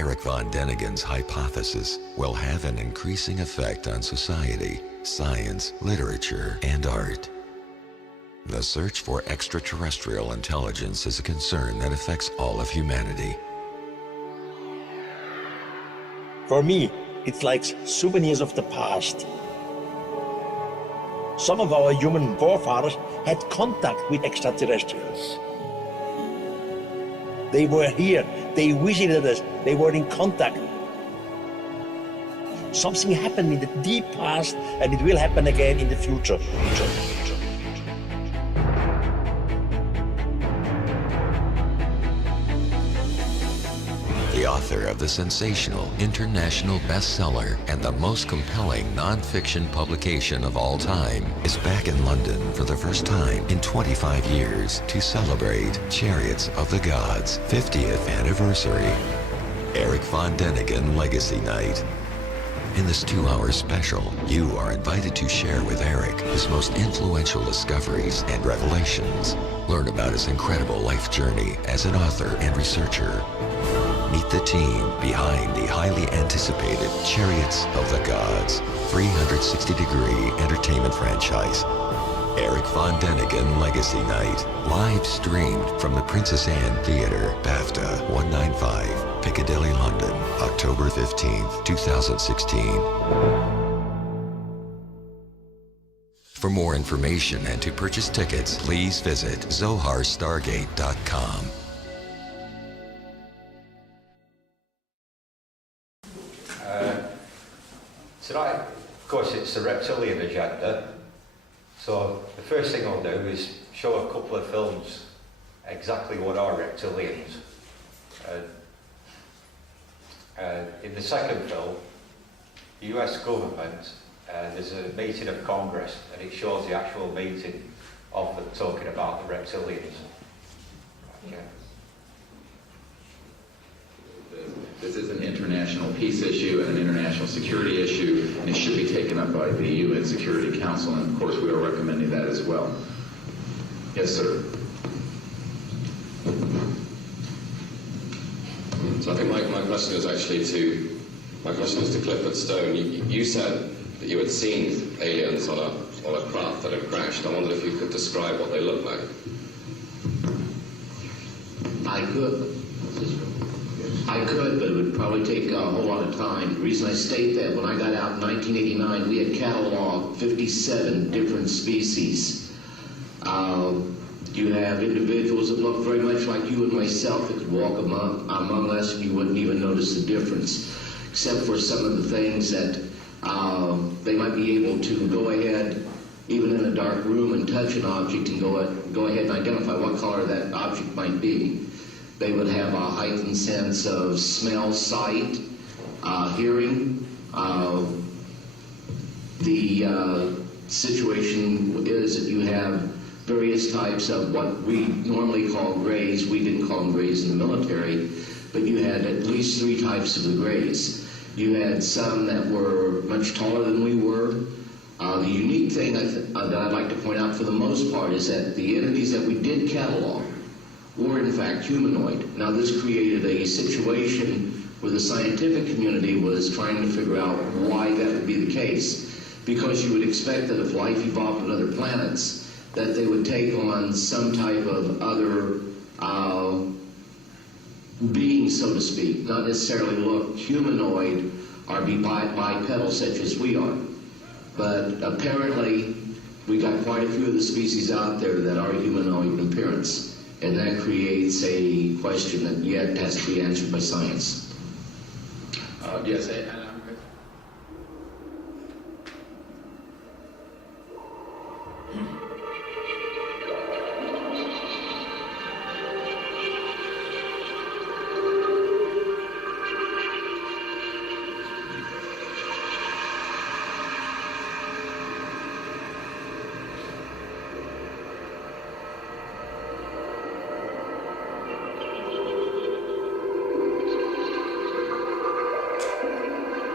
Eric von Däniken's hypothesis will have an increasing effect on society, science, literature, and art. The search for extraterrestrial intelligence is a concern that affects all of humanity. For me, it's like souvenirs of the past. Some of our human forefathers had contact with extraterrestrials. They were here, they visited us, they were in contact. Something happened in the deep past, and it will happen again in the future. The author of the sensational international bestseller and the most compelling non-fiction publication of all time is back in London for the first time in 25 years to celebrate Chariots of the Gods' 50th anniversary. Eric von Däniken Legacy Night. In this 2-hour special, you are invited to share with Eric his most influential discoveries and revelations. Learn about his incredible life journey as an author and researcher. Meet the team behind the highly anticipated Chariots of the Gods 360-degree entertainment franchise. Eric von Däniken Legacy Night, live streamed from the Princess Anne Theatre, BAFTA 195, Piccadilly, London, October 15th, 2016. For more information and to purchase tickets, please visit zoharstargate.com. Tonight, of course, it's the reptilian agenda. So the first thing I'll do is show a couple of films exactly what are reptilians. In the second film, the US government, there's a meeting of Congress, and it shows the actual meeting of them talking about the reptilians. Okay. This is an international peace issue and an international security issue, and it should be taken up by the UN Security Council, and of course we are recommending that as well. Yes, sir. So I think my question is actually to Clifford Stone. You said that you had seen aliens on a craft that had crashed. I wondered if you could describe what they looked like. I could, but it would probably take a whole lot of time. The reason I state that, when I got out in 1989, we had cataloged 57 different species. You have individuals that look very much like you and myself that could walk among us, and you wouldn't even notice the difference, except for some of the things that they might be able to go ahead, even in a dark room, and touch an object and go ahead and identify what color that object might be. They would have a heightened sense of smell, sight, hearing. The situation is that you have various types of what we normally call grays. We didn't call them grays in the military, but you had at least 3 types of the grays. You had some that were much taller than we were. The unique thing that I'd like to point out for the most part is that the entities that we did catalog were in fact humanoid. Now this created a situation where the scientific community was trying to figure out why that would be the case, because you would expect that if life evolved on other planets, that they would take on some type of other being, so to speak, not necessarily look humanoid or be bipedal such as we are. But apparently we got quite a few of the species out there that are humanoid in appearance. And that creates a question that yet has to be answered by science. Yes, and I'm good.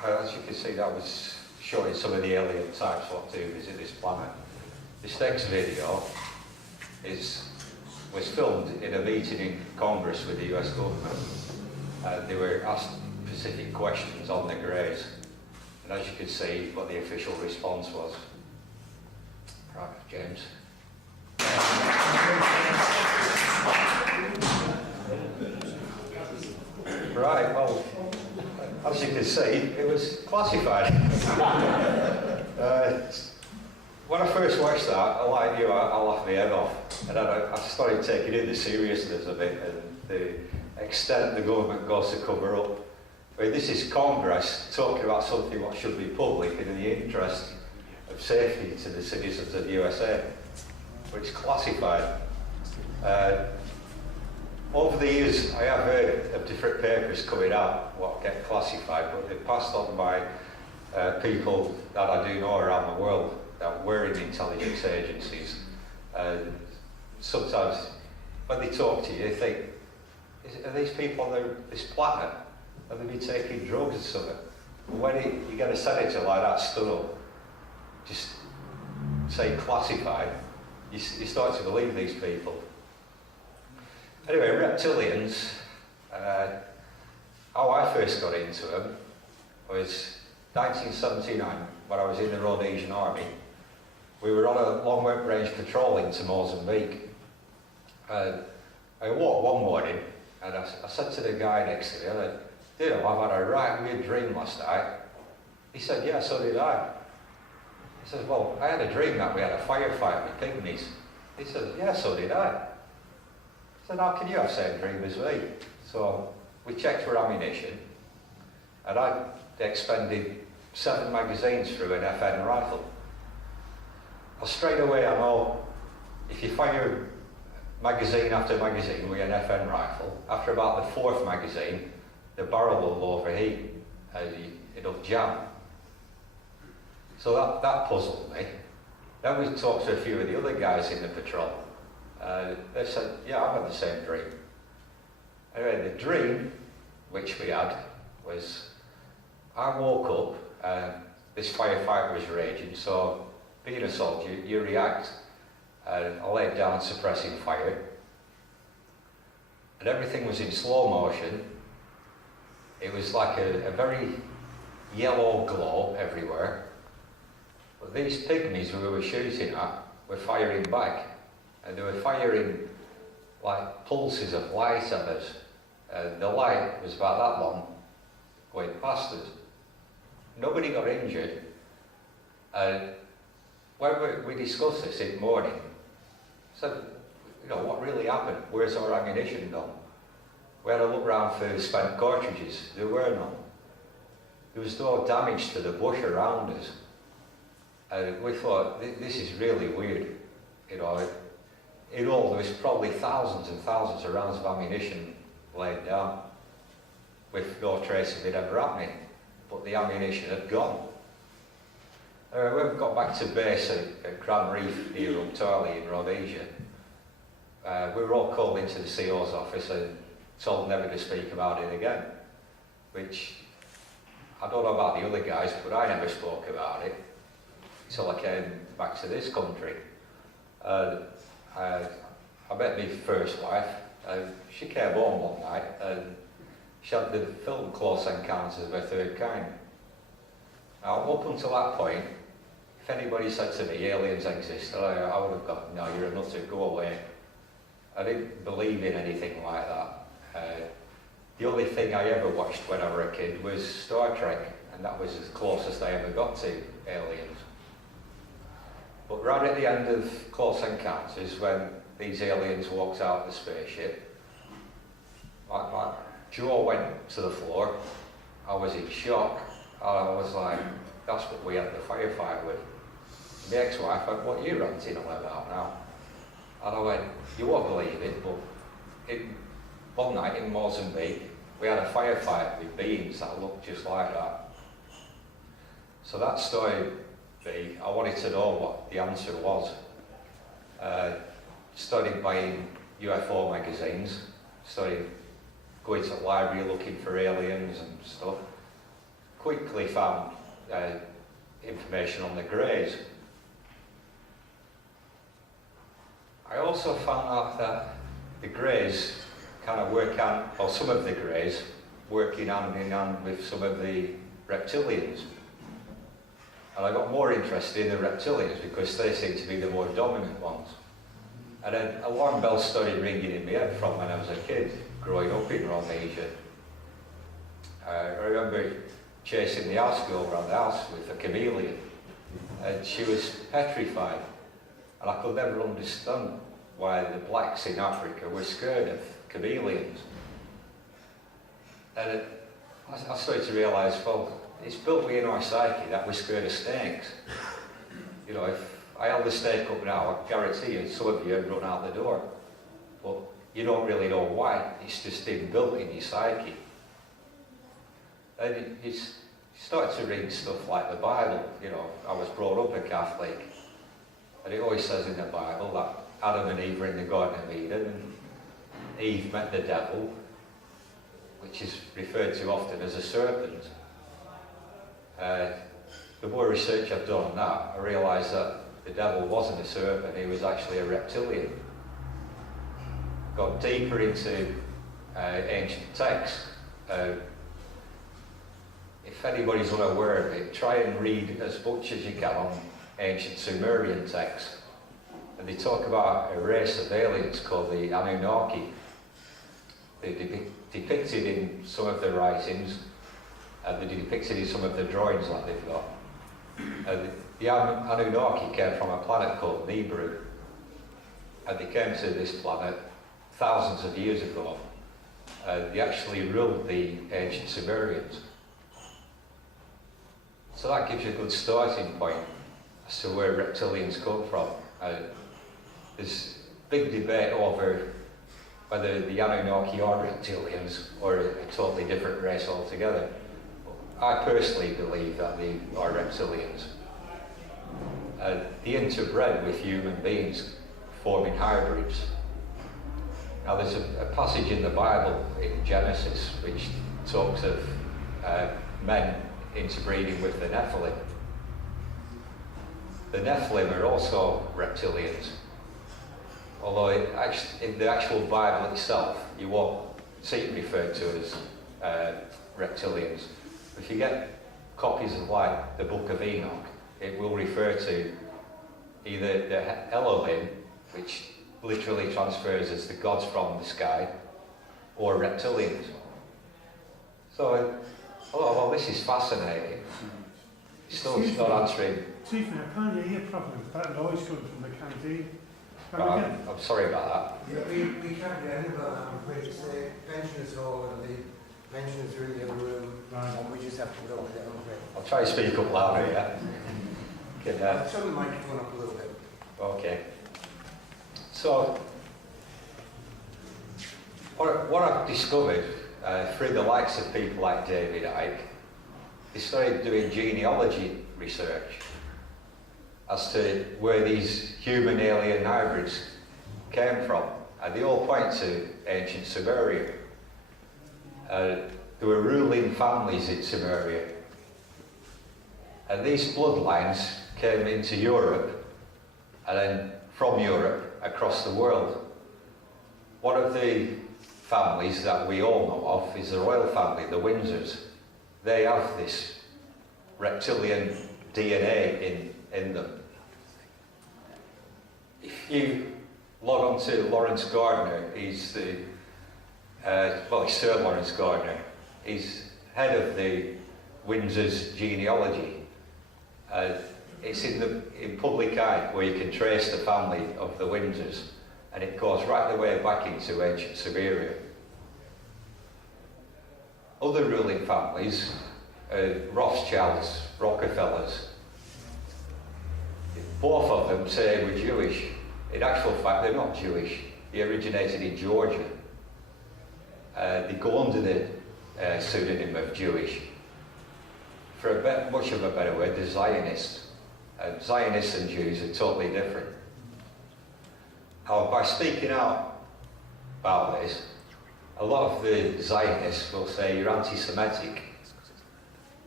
as you can see, that was showing some of the alien types what do visit this planet. This next video was filmed in a meeting in Congress with the US government. They were asked specific questions on the greys, and as you can see what the official response was. Right, James. Right, well, as you can see, it was classified. When I first watched that, like you, I laughed my head off, and then I started taking in the seriousness of it and the extent the government goes to cover up. I mean, this is Congress talking about something what should be public and in the interest of safety to the citizens of the USA, which is classified. Over the years, I have heard of different papers coming out what get classified, but they're passed on by people that I do know around the world that were in intelligence agencies. Sometimes when they talk to you, they think, are these people on this planet? Have they been taking drugs or something? When you get a senator like that stood up, just say classified, you start to believe these people. Anyway, reptilians, how I first got into them was 1979, when I was in the Rhodesian Army. We were on a long-range patrol into Mozambique. I woke one morning and I said to the guy next to me, I said, "Dude, I've had a right weird dream last night." He said, "Yeah, so did I." He says, "Well, I had a dream that we had a firefight with pygmies." He said, "Yeah, so did I." I said, "How can you have the same dream as me?" So we checked for ammunition, and I expended 7 magazines through an FN rifle. Well, straight away I know if you fire magazine after magazine with an FN rifle, after about the 4th magazine, the barrel will overheat and it'll jam. So that puzzled me. Then we talked to a few of the other guys in the patrol. They said, "Yeah, I've had the same dream." Anyway, the dream which we had was, I woke up and this firefight was raging, so being a soldier, you react. I laid down suppressing fire, and everything was in slow motion. It was like a very yellow glow everywhere. But these pygmies we were shooting at were firing back, and they were firing like pulses of light at us. The light was about that long, going past us. Nobody got injured. And when we discussed this in the morning, I said, what really happened? Where's our ammunition gone? We had a look round for spent cartridges. There were none. There was no damage to the bush around us. And we thought, this is really weird. In all, there was probably thousands and thousands of rounds of ammunition laid down with no trace of it ever happening. But the ammunition had gone. When we got back to base at Grand Reef near Umtali in Rhodesia, we were all called into the CO's office and told never to speak about it again, which I don't know about the other guys, but I never spoke about it until I came back to this country. I met my first wife, and she came home one night and she had the film Close Encounters of a Third Kind. Now, up until that point, if anybody said to me aliens exist, I would have gone, "No, you're a nutter, go away." I didn't believe in anything like that. The only thing I ever watched when I was a kid was Star Trek, and that was as closest I ever got to aliens. But right at the end of Close Encounters, when these aliens walked out of the spaceship, my jaw went to the floor. I was in shock. I was like, that's what we had the firefight with. My ex-wife went, "What are you ranting on about now?" And I went, "You won't believe it, but one night in Mozambique, we had a firefight with beings that looked just like that." So that story, I wanted to know what the answer was. Started buying UFO magazines, started going to the library looking for aliens and stuff. quickly found information on the Greys. I also found out that the Greys kind of work on, or some of the Greys, working hand in hand with some of the reptilians. And I got more interested in the reptilians because they seem to be the more dominant ones. And then alarm bells started ringing in my head from when I was a kid, growing up in Rhodesia. I remember chasing the house girl around the house with a chameleon, and she was petrified. And I could never understand why the blacks in Africa were scared of chameleons. And I started to realise, well, it's built within our psyche that we're scared of snakes. You know, if I held the snake up now, I guarantee you some of you would run out the door. But you don't really know why. It's just inbuilt in your psyche. And it's started to read stuff like the Bible. You know, I was brought up a Catholic, and it always says in the Bible that Adam and Eve were in the Garden of Eden, and Eve met the devil, which is referred to often as a serpent. The more research I've done on that, I realised that the devil wasn't a serpent, he was actually a reptilian. Got deeper into ancient texts. If anybody's unaware of it, try and read as much as you can on ancient Sumerian texts. And they talk about a race of aliens called the Anunnaki. They're depicted in some of the writings, and they're depicted in some of the drawings that they've got. The Anunnaki came from a planet called Nibiru, and they came to this planet thousands of years ago. They actually ruled the ancient Sumerians. So that gives you a good starting point as to where reptilians come from. There's big debate over whether the Anunnaki are reptilians or a totally different race altogether. I personally believe that they are reptilians. They interbred with human beings, forming hybrids. Now there's a passage in the Bible, in Genesis, which talks of men interbreeding with the Nephilim. The Nephilim are also reptilians, although in the actual Bible itself, you won't see it referred to as reptilians. If you get copies of like the Book of Enoch, it will refer to either the Elohim, which literally transfers as the gods from the sky, or reptilians. So, well, this is fascinating. Still not answering. Stephen, I can't hear you properly. That noise coming from the canteen. I'm sorry about that. Yeah, we can't get any of that, I'm afraid to say. Pensioners hall, and the pensioners really have a room, and we just have to put up with it, I'm afraid. I'll try to speak up louder, yeah? Turn the microphone up a little bit. Okay. So, what I've discovered through the likes of people like David Icke, they started doing genealogy research as to where these human alien hybrids came from. And they all point to ancient Sumeria. There were ruling families in Sumeria. And these bloodlines came into Europe, and then from Europe across the world. One of the families that we all know of is the royal family, the Windsors. They have this reptilian DNA in them. If you log on to Lawrence Gardner, he's the, he's Sir Lawrence Gardner. He's head of the Windsor's genealogy. It's in public eye where you can trace the family of the Windsors, and it goes right the way back into ancient Sumeria. Other ruling families, Rothschilds, Rockefellers, both of them say we're Jewish. In actual fact, they're not Jewish. They originated in Georgia. They go under the pseudonym of Jewish. For much of a better word, they're Zionists. Zionists and Jews are totally different. By speaking out about this, a lot of the Zionists will say you're anti-Semitic.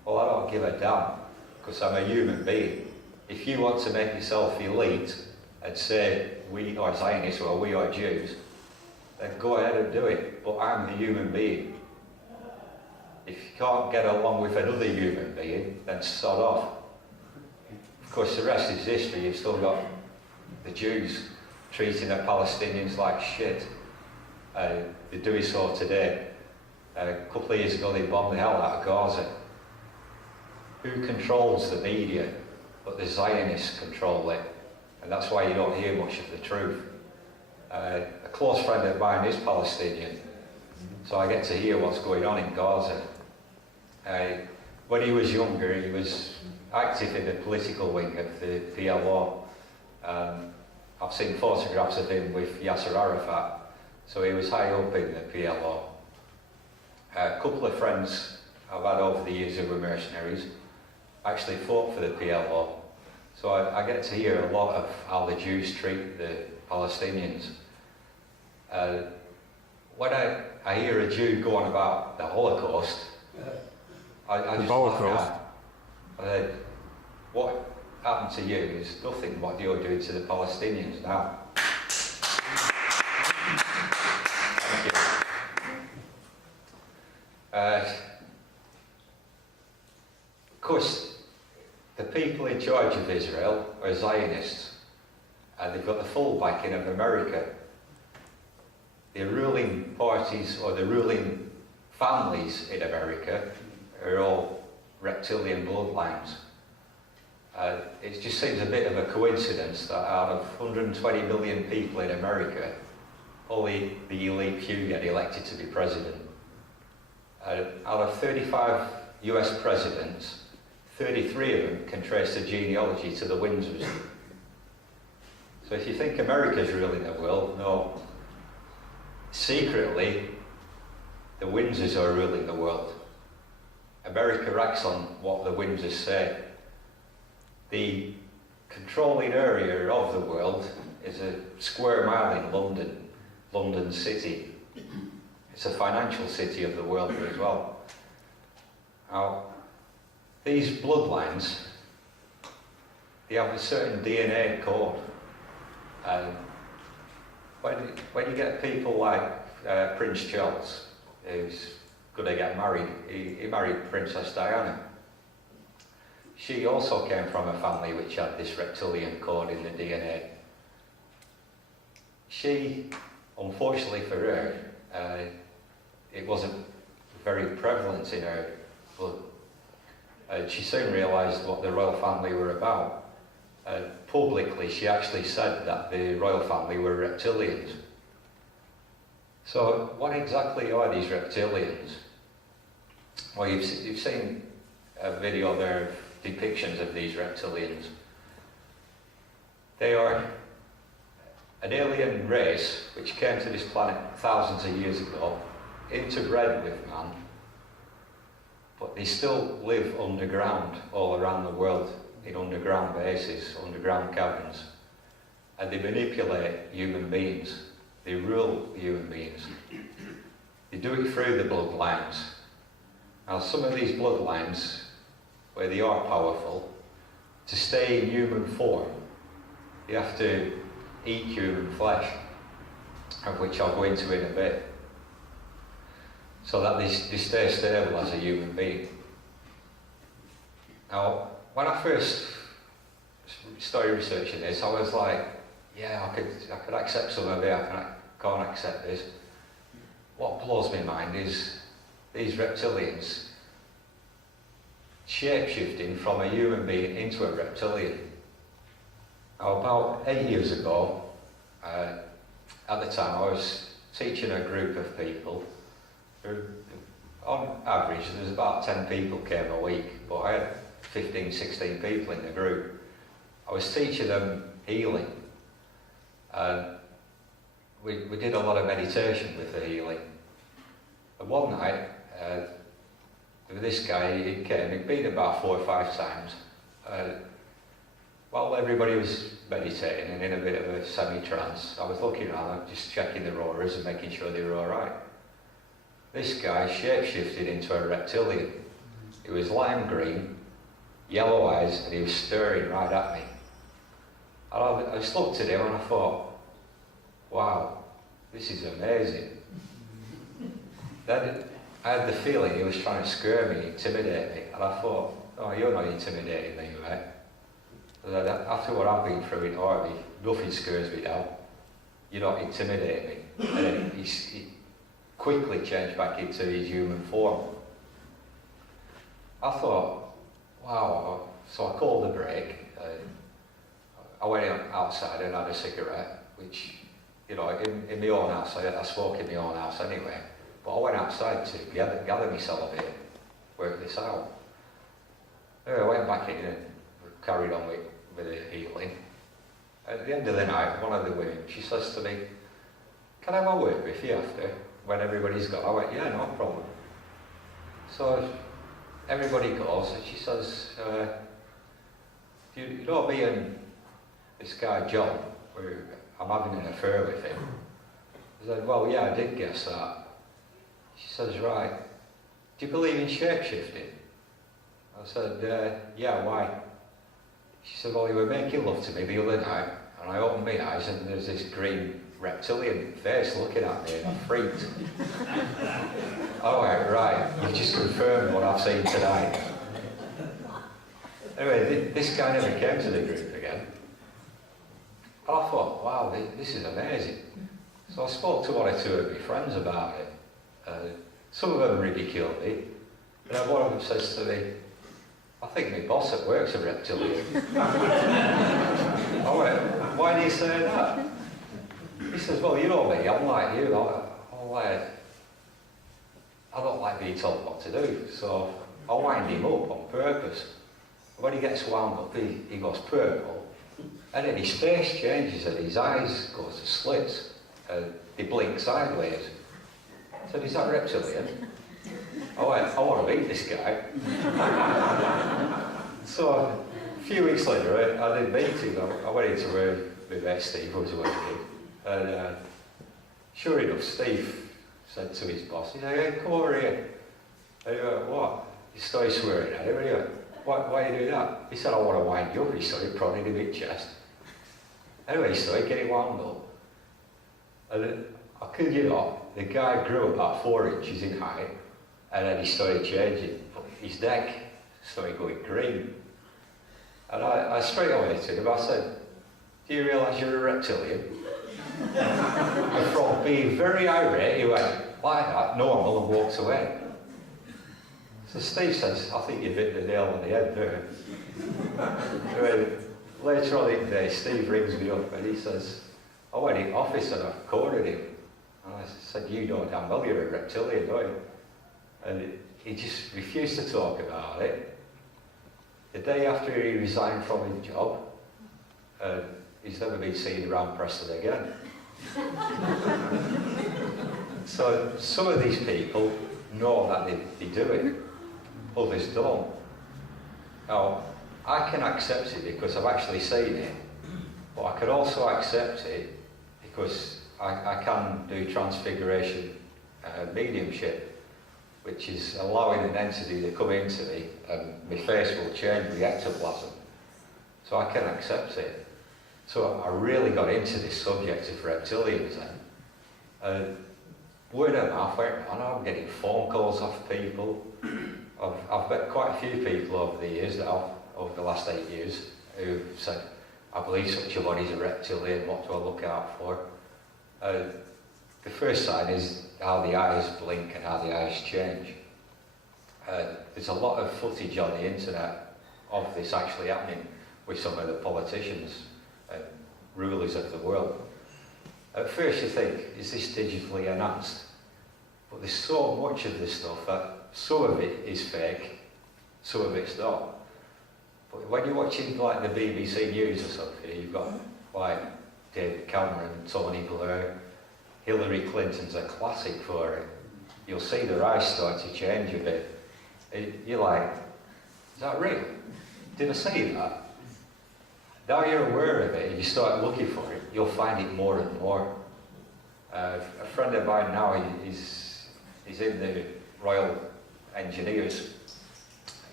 Well, I don't give a damn, because I'm a human being. If you want to make yourself elite and say we are Zionists or we are Jews, then go ahead and do it. But I'm the human being. If you can't get along with another human being, then sod off. Of course, the rest is history. You've still got the Jews treating the Palestinians like shit. They're doing so today. A couple of years ago, they bombed the hell out of Gaza. Who controls the media? But the Zionists control it. And that's why you don't hear much of the truth. A close friend of mine is Palestinian, so I get to hear what's going on in Gaza. When he was younger, he was active in the political wing of the PLO. I've seen photographs of him with Yasser Arafat, so he was high up in the PLO. A couple of friends I've had over the years who were mercenaries actually fought for the PLO, so I get to hear a lot of how the Jews treat the Palestinians. When I hear a Jew go on about the Holocaust, I just laugh at. What happened to you is nothing what you're doing to the Palestinians now. Thank you. Of course, the people in charge of Israel are Zionists, and they've got the full backing of America. The ruling parties or the ruling families in America are all reptilian bloodlines. It just seems a bit of a coincidence that out of 120 million people in America, only the elite few get elected to be president. Out of 35 US presidents, 33 of them can trace their genealogy to the Windsors. So if you think America's ruling the world, no. Secretly, the Windsors are ruling the world. America acts on what the Windsors say. The controlling area of the world is a square mile in London, London City. It's a financial city of the world as well. Now, these bloodlines, they have a certain DNA code. And when you get people like Prince Charles, who's going to get married, he married Princess Diana. She also came from a family which had this reptilian code in the DNA. She, unfortunately for her, it wasn't very prevalent in her blood. She soon realised what the royal family were about. Publicly, she actually said that the royal family were reptilians. So, what exactly are these reptilians? Well, you've seen a video there of depictions of these reptilians. They are an alien race which came to this planet thousands of years ago, interbred with man, but they still live underground all around the world, in underground bases, underground caverns, and they manipulate human beings. They rule human beings. They do it through the bloodlines. Now, some of these bloodlines, where they are powerful, to stay in human form, you have to eat human flesh, of which I'll go into in a bit, so that they stay stable as a human being. Now, when I first started researching this, I was like, yeah, I could accept some of it, I can't accept this. What blows my mind is these reptilians shape-shifting from a human being into a reptilian. Now, about 8 years ago, at the time, I was teaching a group of people who, on average, there was about 10 people came a week, but I had 15, 16 people in the group. I was teaching them healing, and we did a lot of meditation with the healing. And one night, this guy, he came, he'd been about 4 or 5 times. While everybody was meditating and in a bit of a semi-trance, I was looking around, just checking the roars and making sure they were all right. This guy shape-shifted into a reptilian. He was lime green, yellow eyes, and he was staring right at me. And I just looked at him and I thought, wow, this is amazing. Then I had the feeling he was trying to scare me, intimidate me, and I thought, oh, you're not intimidating me, mate. Then after what I've been through in army, nothing scares me now. You're not intimidating me. And then he quickly changed back into his human form. I thought, wow, so I called a break. I went outside and had a cigarette, which, you know, in my own house, I smoke in my own house anyway, but I went outside to gather myself a bit, work this out. Anyway, I went back in and carried on with the healing. At the end of the night, one of the women, she says to me, can I have a word with you after, when everybody's gone? I went, yeah, no problem. So everybody goes, and she says, you know me and this guy John, I'm having an affair with him. I said, well, yeah, I did guess that. She says, right, do you believe in shape-shifting? I said, yeah, why? She said, well, you were making love to me the other night, and I opened my eyes, and there's this green reptilian face looking at me, and I freaked. I went, right, you've just confirmed what I've seen tonight. Anyway, this guy never came to the group again. And I thought, wow, this is amazing. So I spoke to one or two of my friends about it. Some of them ridiculed me, and then one of them says to me, I think my boss at work's a reptilian. I went, why do you say that? He says, well, you know me, I'm like you. I don't like being told what to do, so I wind him up on purpose. When he gets wound up, he goes purple, and then his face changes and his eyes go to slits, and they blink sideways. I said, is that reptilian? I went, I want to meet this guy. So a few weeks later, I did meet him. I went into where my mate Steve was working, and sure enough, Steve said to his boss, he said, hey, come over here. And he went, what? He started swearing at him, and he went, why are you doing that? He said, I want to wind you up. He started prodding him in the chest. Anyway, he started getting wound up. And I kid you not, the guy grew about 4 inches in height, and then he started changing. His neck started going green. And I straight away to him, I said, do you realise you're a reptilian? And from being very irate, he went, like that, normal, and walked away. So Steve says, I think you've hit the nail on the head there. Anyway, later on in the day, Steve rings me up and he says, I went in the office and I cornered him. And I said, you know damn well you're a reptilian, don't you? And he just refused to talk about it. The day after he resigned from his job, he's never been seen around Preston again. So some of these people know that they do it, others don't. Now, I can accept it because I've actually seen it, but I can also accept it because I can do transfiguration mediumship, which is allowing an entity to come into me and my face will change with ectoplasm. So I can accept it. So I really got into this subject of reptilians then. Word of mouth went on, I'm getting phone calls off people. I've met quite a few people over the years now, over the last 8 years, who've said, I believe such a body's a reptilian, what do I look out for? The first sign is how the eyes blink and how the eyes change. There's a lot of footage on the internet of this actually happening with some of the politicians and rulers of the world. At first you think, is this digitally enhanced? But there's so much of this stuff that some of it is fake, some of it's not. But when you're watching like the BBC News or something, you've got like David Cameron, Tony Blair, Hillary Clinton's a classic for it. You'll see their eyes start to change a bit. You're like, is that real? Did I see that? Now you're aware of it and you start looking for it, you'll find it more and more. A friend of mine now, he's in the Royal Engineers,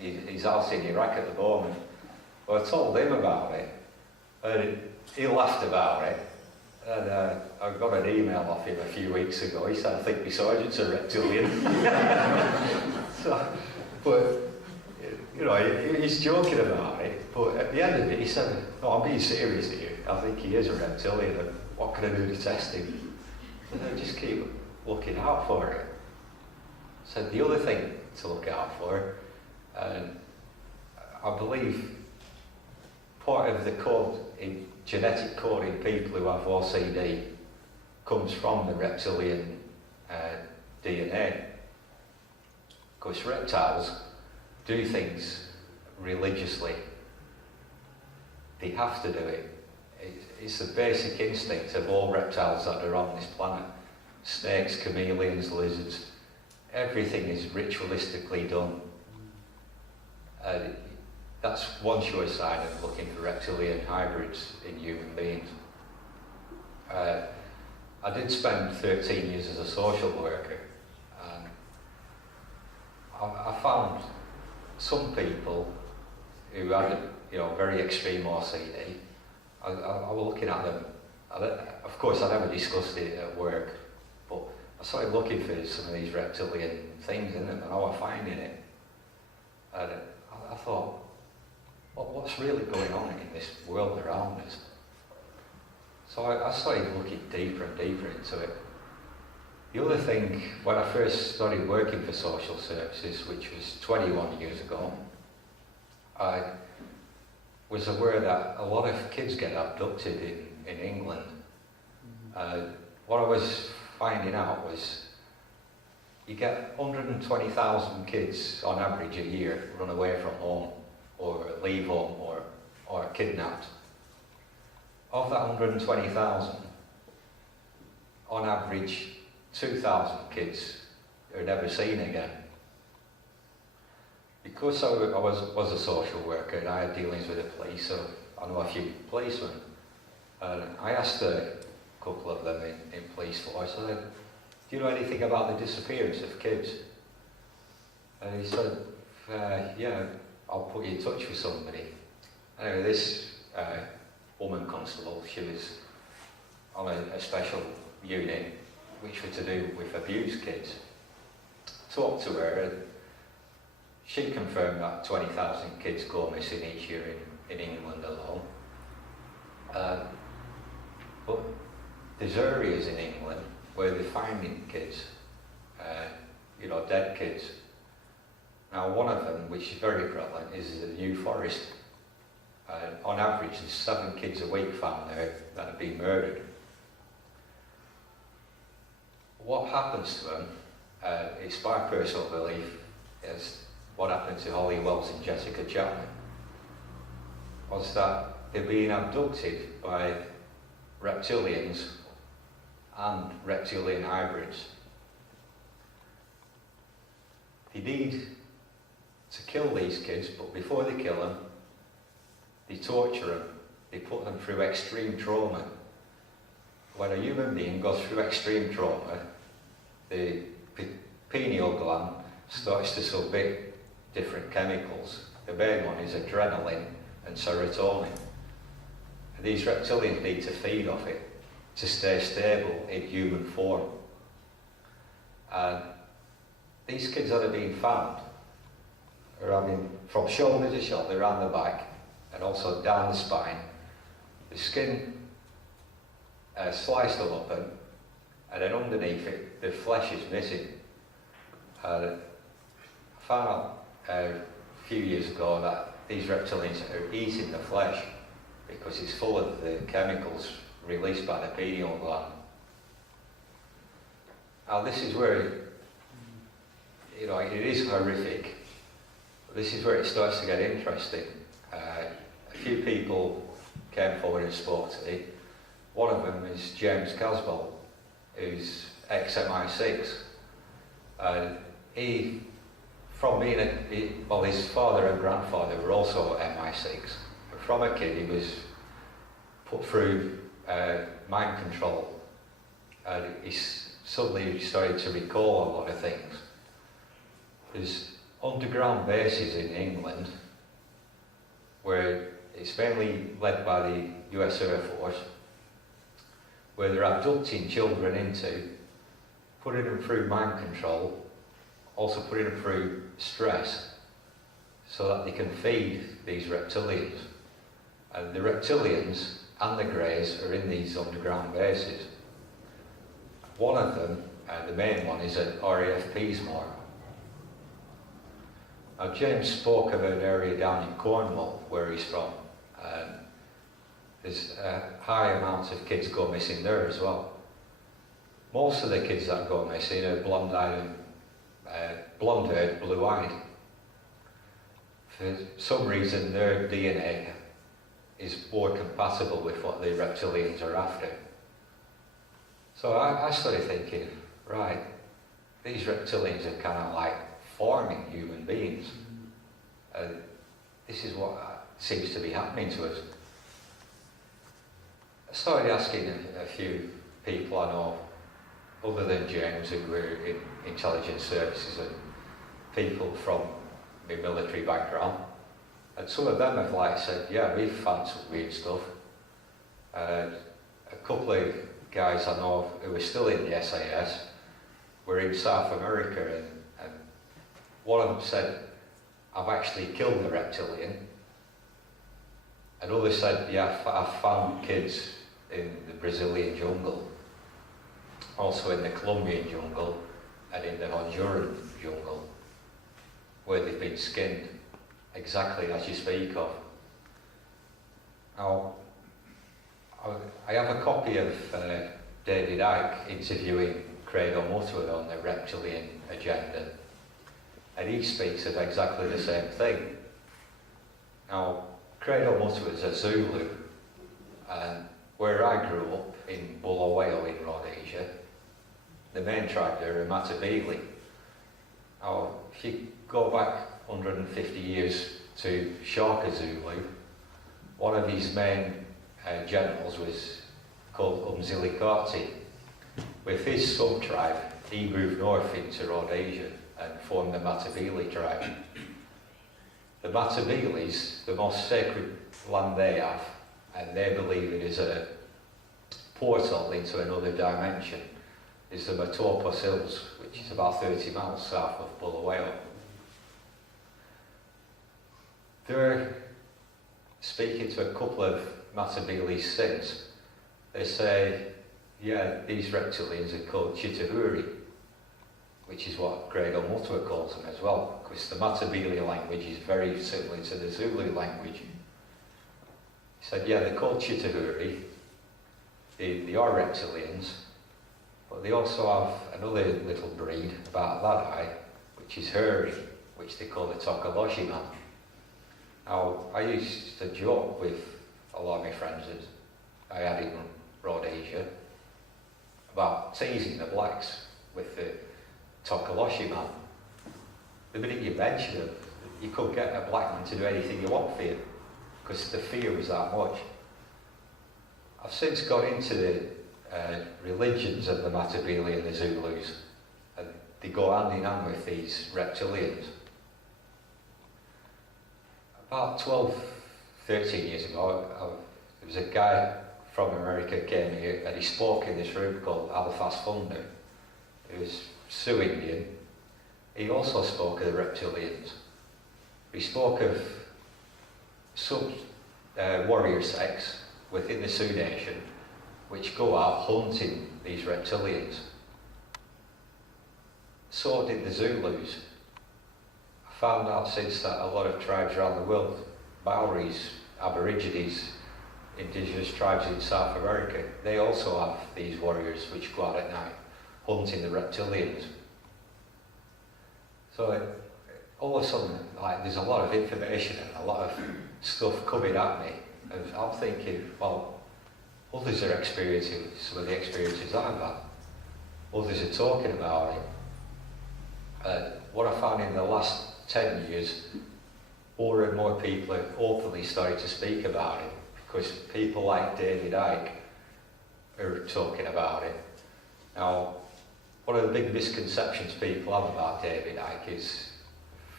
he's out in Iraq at the moment. Well, I told him about it, and he laughed about it. And I got an email off him a few weeks ago. He said, I think my sergeant's a reptilian. So, but, you know, he's joking about it. But at the end of it, he said, no, I'm being serious here. I think he is a reptilian, and what can I do to test him? And I just keep looking out for it. So the other thing to look out for, I believe part of the code, in genetic code in people who have OCD comes from the reptilian DNA. Because reptiles do things religiously. They have to do it. It's the basic instinct of all reptiles that are on this planet. Snakes, chameleons, lizards, everything is ritualistically done. That's one sure sign of looking for reptilian hybrids in human beings. I did spend 13 years as a social worker, and I found some people who had, you know, very extreme OCD. I was looking at them. Of course, I never discussed it at work, but I started looking for some of these reptilian things in them, and I was finding it. And I thought, what's really going on in this world around us? So I started looking deeper and deeper into it. The other thing, when I first started working for social services, which was 21 years ago, I was aware that a lot of kids get abducted in England. What I was finding out was you get 120,000 kids on average a year run away from home, or leave home, or kidnapped. Of that 120,000, on average, 2,000 kids are never seen again. Because I was a social worker and I had dealings with the police, so I know a few policemen. And I asked a couple of them in police force, I said, do you know anything about the disappearance of kids? And he said, yeah, I'll put you in touch with somebody. Anyway, this woman constable, she was on a special unit which were to do with abused kids. Talked to her, and she confirmed that 20,000 kids go missing each year in England alone. But there's areas in England where they're finding kids, you know, dead kids. Now, one of them, which is very prevalent, is the New Forest. On average, there's 7 kids a week found there that have been murdered. What happens to them, it's my personal belief, is what happened to Holly Wells and Jessica Chapman, was that they're being abducted by reptilians and reptilian hybrids. They need to kill these kids, but before they kill them, they torture them, they put them through extreme trauma. When a human being goes through extreme trauma, the pineal gland starts to submit different chemicals. The main one is adrenaline and serotonin. And these reptilians need to feed off it to stay stable in human form. And these kids that are being found are having, from shoulder to shoulder, around the back, and also down the spine, the skin sliced open, and then underneath it, the flesh is missing. I found out a few years ago that these reptilians are eating the flesh because it's full of the chemicals released by the pineal gland. Now, this is where, you know, it is horrific. This is where it starts to get interesting. A few people came forward and spoke to me. One of them is James Caswell, who's ex-MI6. He, from being well, his father and grandfather were also MI6. From a kid, he was put through mind control. He suddenly started to recall a lot of things. There's underground bases in England where it's mainly led by the US Air Force, where they're abducting children into, putting them through mind control, also putting them through stress, so that they can feed these reptilians. And the reptilians and the greys are in these underground bases. One of them, the main one, is at RAF Peasmore. Now, James spoke of an area down in Cornwall where he's from. There's high amounts of kids go missing there as well. Most of the kids that go missing are blonde-eyed and blonde-haired, blue-eyed. For some reason, their DNA is more compatible with what the reptilians are after. So I started thinking, right, these reptilians are kind of like forming human beings. This is what seems to be happening to us. I started asking a few people I know, other than James, who were in intelligence services, and people from my military background. And some of them have said, yeah, we've found some weird stuff. A couple of guys I know who are still in the SAS were in South America, and one of them said, I've actually killed a reptilian. Another said, yeah, I've found kids in the Brazilian jungle, also in the Colombian jungle, and in the Honduran jungle, where they've been skinned, exactly as you speak of. Now, I have a copy of David Icke interviewing Craig O'Mutwood on the reptilian agenda, and he speaks of exactly the same thing. Now, Craig O'Mutwood is a Zulu, and where I grew up in Bulawayo in Rhodesia, the main tribe there are Matabele. Now, if you go back 150 years to Shaka Zulu, one of his main generals was called Umzilikati. With his sub-tribe, he moved north into Rhodesia and formed the Matabele tribe. The Matabeles, the most sacred land they have, and they believe it is a portal into another dimension, is the Matopos Hills, which is about 30 miles south of Bulawayo. They're speaking to a couple of Matabeles since. They say, yeah, these reptilians are called Chitahuri, which is what Craig O'Mutwood calls them as well, because the Matabele language is very similar to the Zulu language. He said, yeah, they're called Chitahuri, they are reptilians, but they also have another little breed about that eye, which is hairy, which they call the Tokoloshi man. Now, I used to joke with a lot of my friends that I had in Rhodesia about teasing the blacks with the Tokoloshi man. The minute you mention them, you could get a black man to do anything you want for you, because the fear was that much. I've since got into the religions of the Matabele and the Zulus, and they go hand in hand with these reptilians. About 12, 13 years ago, there was a guy from America came here, and he spoke in this room called Halifax Thunder. He was Sioux Indian. He also spoke of the reptilians. He spoke of some warrior sects within the Sioux Nation which go out hunting these reptilians. So did the Zulus. I found out since that a lot of tribes around the world, Maoris, Aborigines, indigenous tribes in South America, they also have these warriors which go out at night hunting the reptilians. So all of a sudden, there's a lot of information and a lot of stuff coming at me, and I'm thinking, well, others are experiencing some of the experiences I've had. Others are talking about it. What I found in the last 10 years, more and more people are openly starting to speak about it, because people like David Icke are talking about it. Now, one of the big misconceptions people have about David Icke is,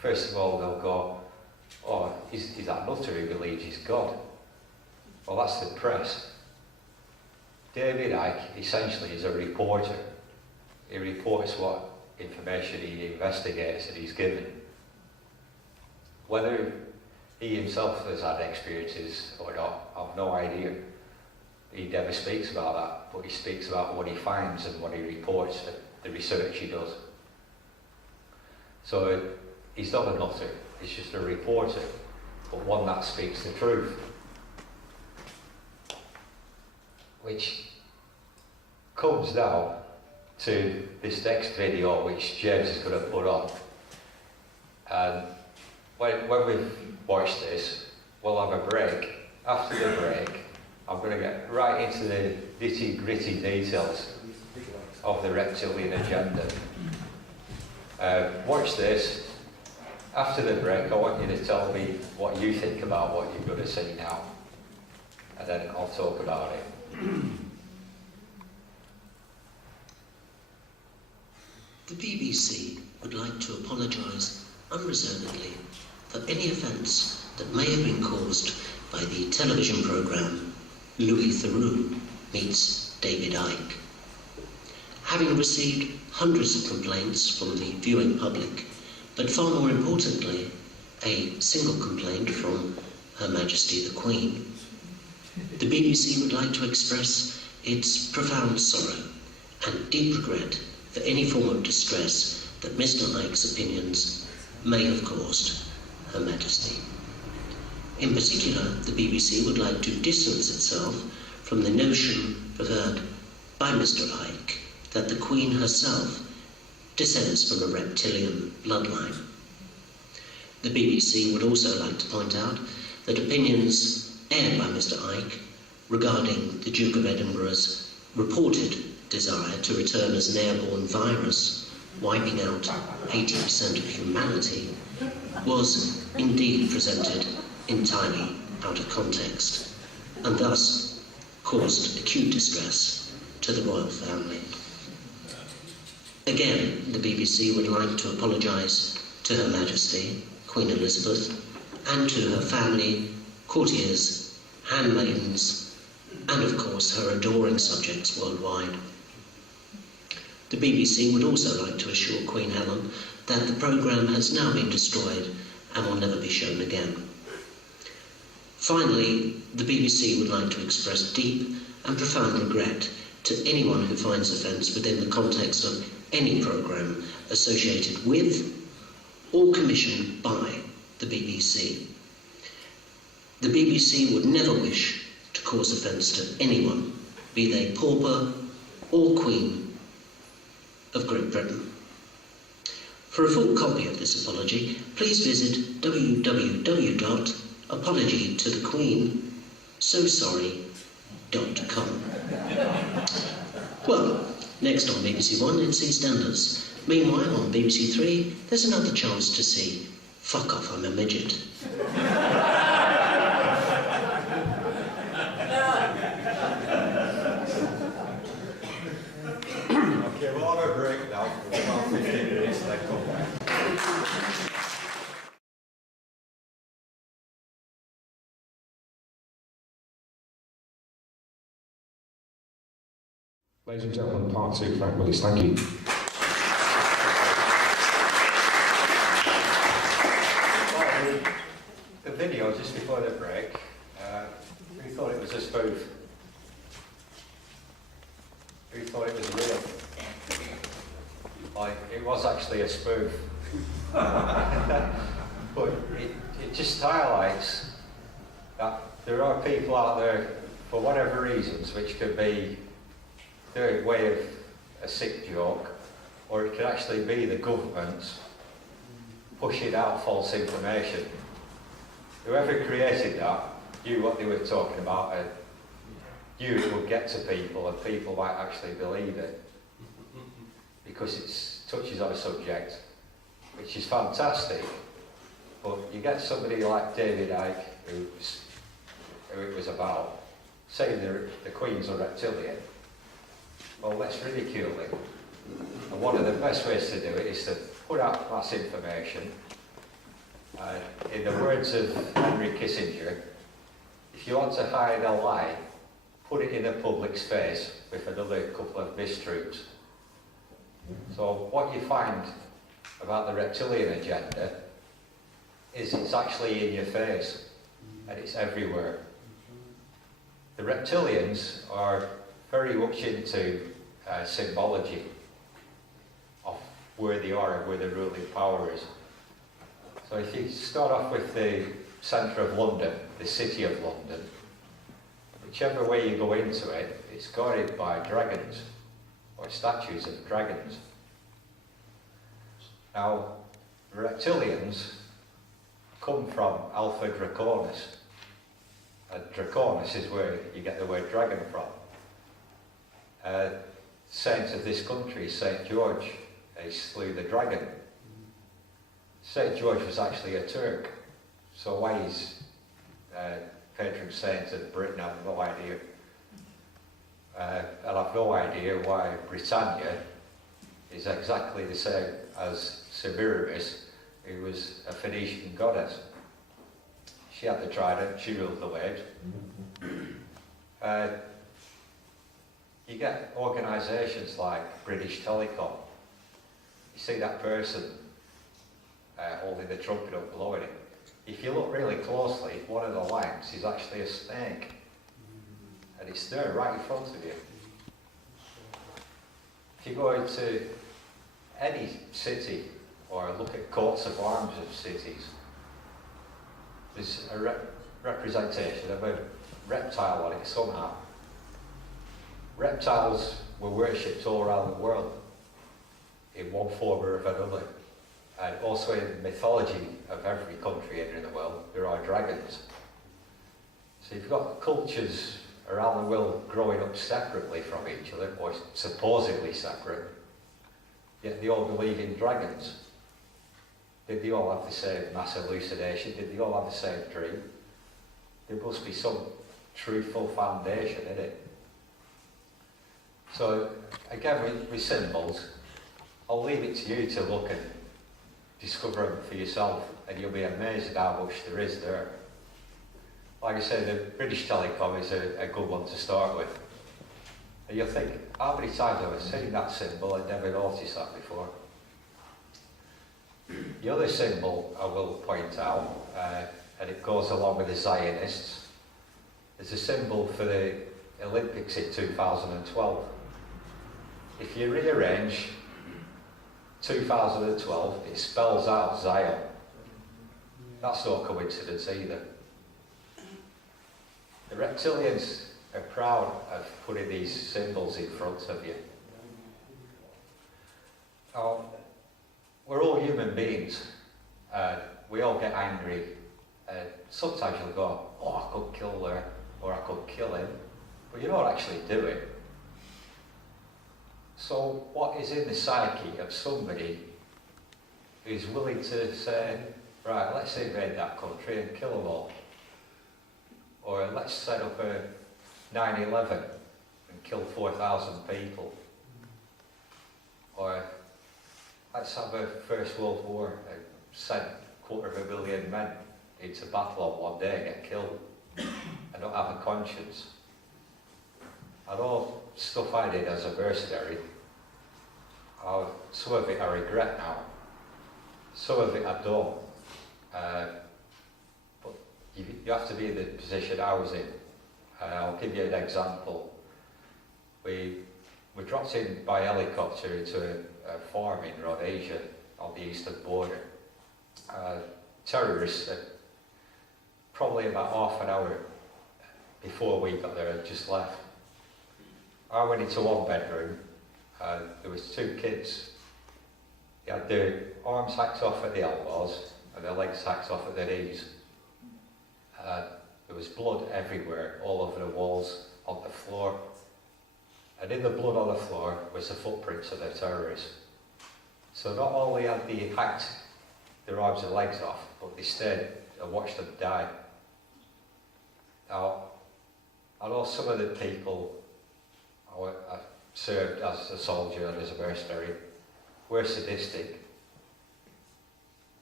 first of all they'll go, oh, is that nutter who believes he's God? Well, that's the press. David Icke essentially is a reporter. He reports what information he investigates and he's given. Whether he himself has had experiences or not, I've no idea. He never speaks about that, but he speaks about what he finds and what he reports, the research he does. So he's not a nutter, he's just a reporter, but one that speaks the truth. Which comes now to this next video which James is going to put on. And when we've watched this, we'll have a break. After the break, I'm going to get right into the nitty-gritty details of the reptilian agenda. Watch this. After the break, I want you to tell me what you think about what you're going to see now. And then I'll talk about it. The BBC would like to apologise unreservedly for any offence that may have been caused by the television programme Louis Theroux Meets David Icke. Having received hundreds of complaints from the viewing public, but far more importantly, a single complaint from Her Majesty the Queen, the BBC would like to express its profound sorrow and deep regret for any form of distress that Mr. Icke's opinions may have caused Her Majesty. In particular, the BBC would like to distance itself from the notion preferred by Mr. Icke that the Queen herself descends from a reptilian bloodline. The BBC would also like to point out that opinions aired by Mr. Icke regarding the Duke of Edinburgh's reported desire to return as an airborne virus, wiping out 80% of humanity, was indeed presented entirely out of context, and thus caused acute distress to the royal family. Again, the BBC would like to apologise to Her Majesty, Queen Elizabeth, and to her family, courtiers, handmaidens, and of course her adoring subjects worldwide. The BBC would also like to assure Queen Helen that the programme has now been destroyed and will never be shown again. Finally, the BBC would like to express deep and profound regret to anyone who finds offence within the context of any programme associated with or commissioned by the BBC. The BBC would never wish to cause offence to anyone, be they pauper or Queen of Great Britain. For a full copy of this apology, please visit www.apologytothequeen.com. Well, next on BBC One, it's EastEnders. Meanwhile, on BBC Three, there's another chance to see Fuck Off, I'm a Midget. Okay, we'll have a break now for about 15 minutes and then come back. Ladies and gentlemen, part two, Frank Willis, thank you. Well, the video just before the break, we thought it was a spoof. We thought it was real. Like, it was actually a spoof. But it just highlights that there are people out there, for whatever reasons, which could be their way of a sick joke, or it could actually be the government pushing out false information. Whoever created that knew what they were talking about and knew it would get to people and people might actually believe it because it touches on a subject which is fantastic, but you get somebody like David Icke who it was about saying the Queen's a reptilian. Well, let's ridicule him. And one of the best ways to do it is to put out mass information In the words of Henry Kissinger, if you want to hide a lie, put it in the public's face with another couple of mistruths. So what you find about the reptilian agenda is it's actually in your face and it's everywhere. The reptilians are very much into symbology of where they are and where the ruling power is. So if you start off with the centre of London, the city of London, whichever way you go into it, it's guarded by dragons, or statues of dragons. Now, the reptilians come from Alpha Draconis, and Draconis is where you get the word dragon from. Saint of this country, St. George, he slew the dragon. St. George was actually a Turk, so why he's patron saint of Britain, I have no idea. And I've no idea why Britannia is exactly the same as Semiramis, who was a Phoenician goddess. She had the trident, she ruled the waves. You get organisations like British Telecom. You see that person holding the trumpet up, blowing it. If you look really closely, one of the lines is actually a snake. And it's there right in front of you. If you go into any city or look at coats of arms of cities, there's a representation of a reptile on it somehow. Reptiles were worshipped all around the world in one form or another. And also in the mythology of every country in the world, there are dragons. So you've got cultures around the world growing up separately from each other, or supposedly separate, yet they all believe in dragons. Did they all have the same mass hallucination? Did they all have the same dream? There must be some truthful foundation in it. So again, with symbols, I'll leave it to you to look and discover them for yourself, and you'll be amazed at how much there is there. Like I say, the British Telecom is a good one to start with. And you'll think, how many times have I seen that symbol and never noticed that before? The other symbol I will point out, and it goes along with the Zionists, is a symbol for the Olympics in 2012. If you rearrange 2012, it spells out Zion. That's no coincidence either. The reptilians are proud of putting these symbols in front of you. Now, we're all human beings. We all get angry. Sometimes you'll go, oh, I could kill her, or I could kill him, but you don't actually do it. So what is in the psyche of somebody who's willing to say, right, let's invade that country and kill them all? Or let's set up a 9/11 and kill 4,000 people? Or let's have a First World War and send 250,000 men into battle on one day and get killed and not have a conscience. And all stuff I did as a mercenary, some of it I regret now, some of it I don't. But you have to be in the position I was in. I'll give you an example. We dropped in by helicopter into a farm in Rhodesia on the eastern border. Terrorists, probably about half an hour before we got there, had just left. I went into one bedroom. There was two kids. They had their arms hacked off at the elbows and their legs hacked off at their knees. There was blood everywhere, all over the walls, on the floor. And in the blood on the floor was the footprints of the terrorists. So not only had they hacked their arms and legs off, but they stayed and watched them die. Now, I know some of the people I served as a soldier and as a mercenary were sadistic.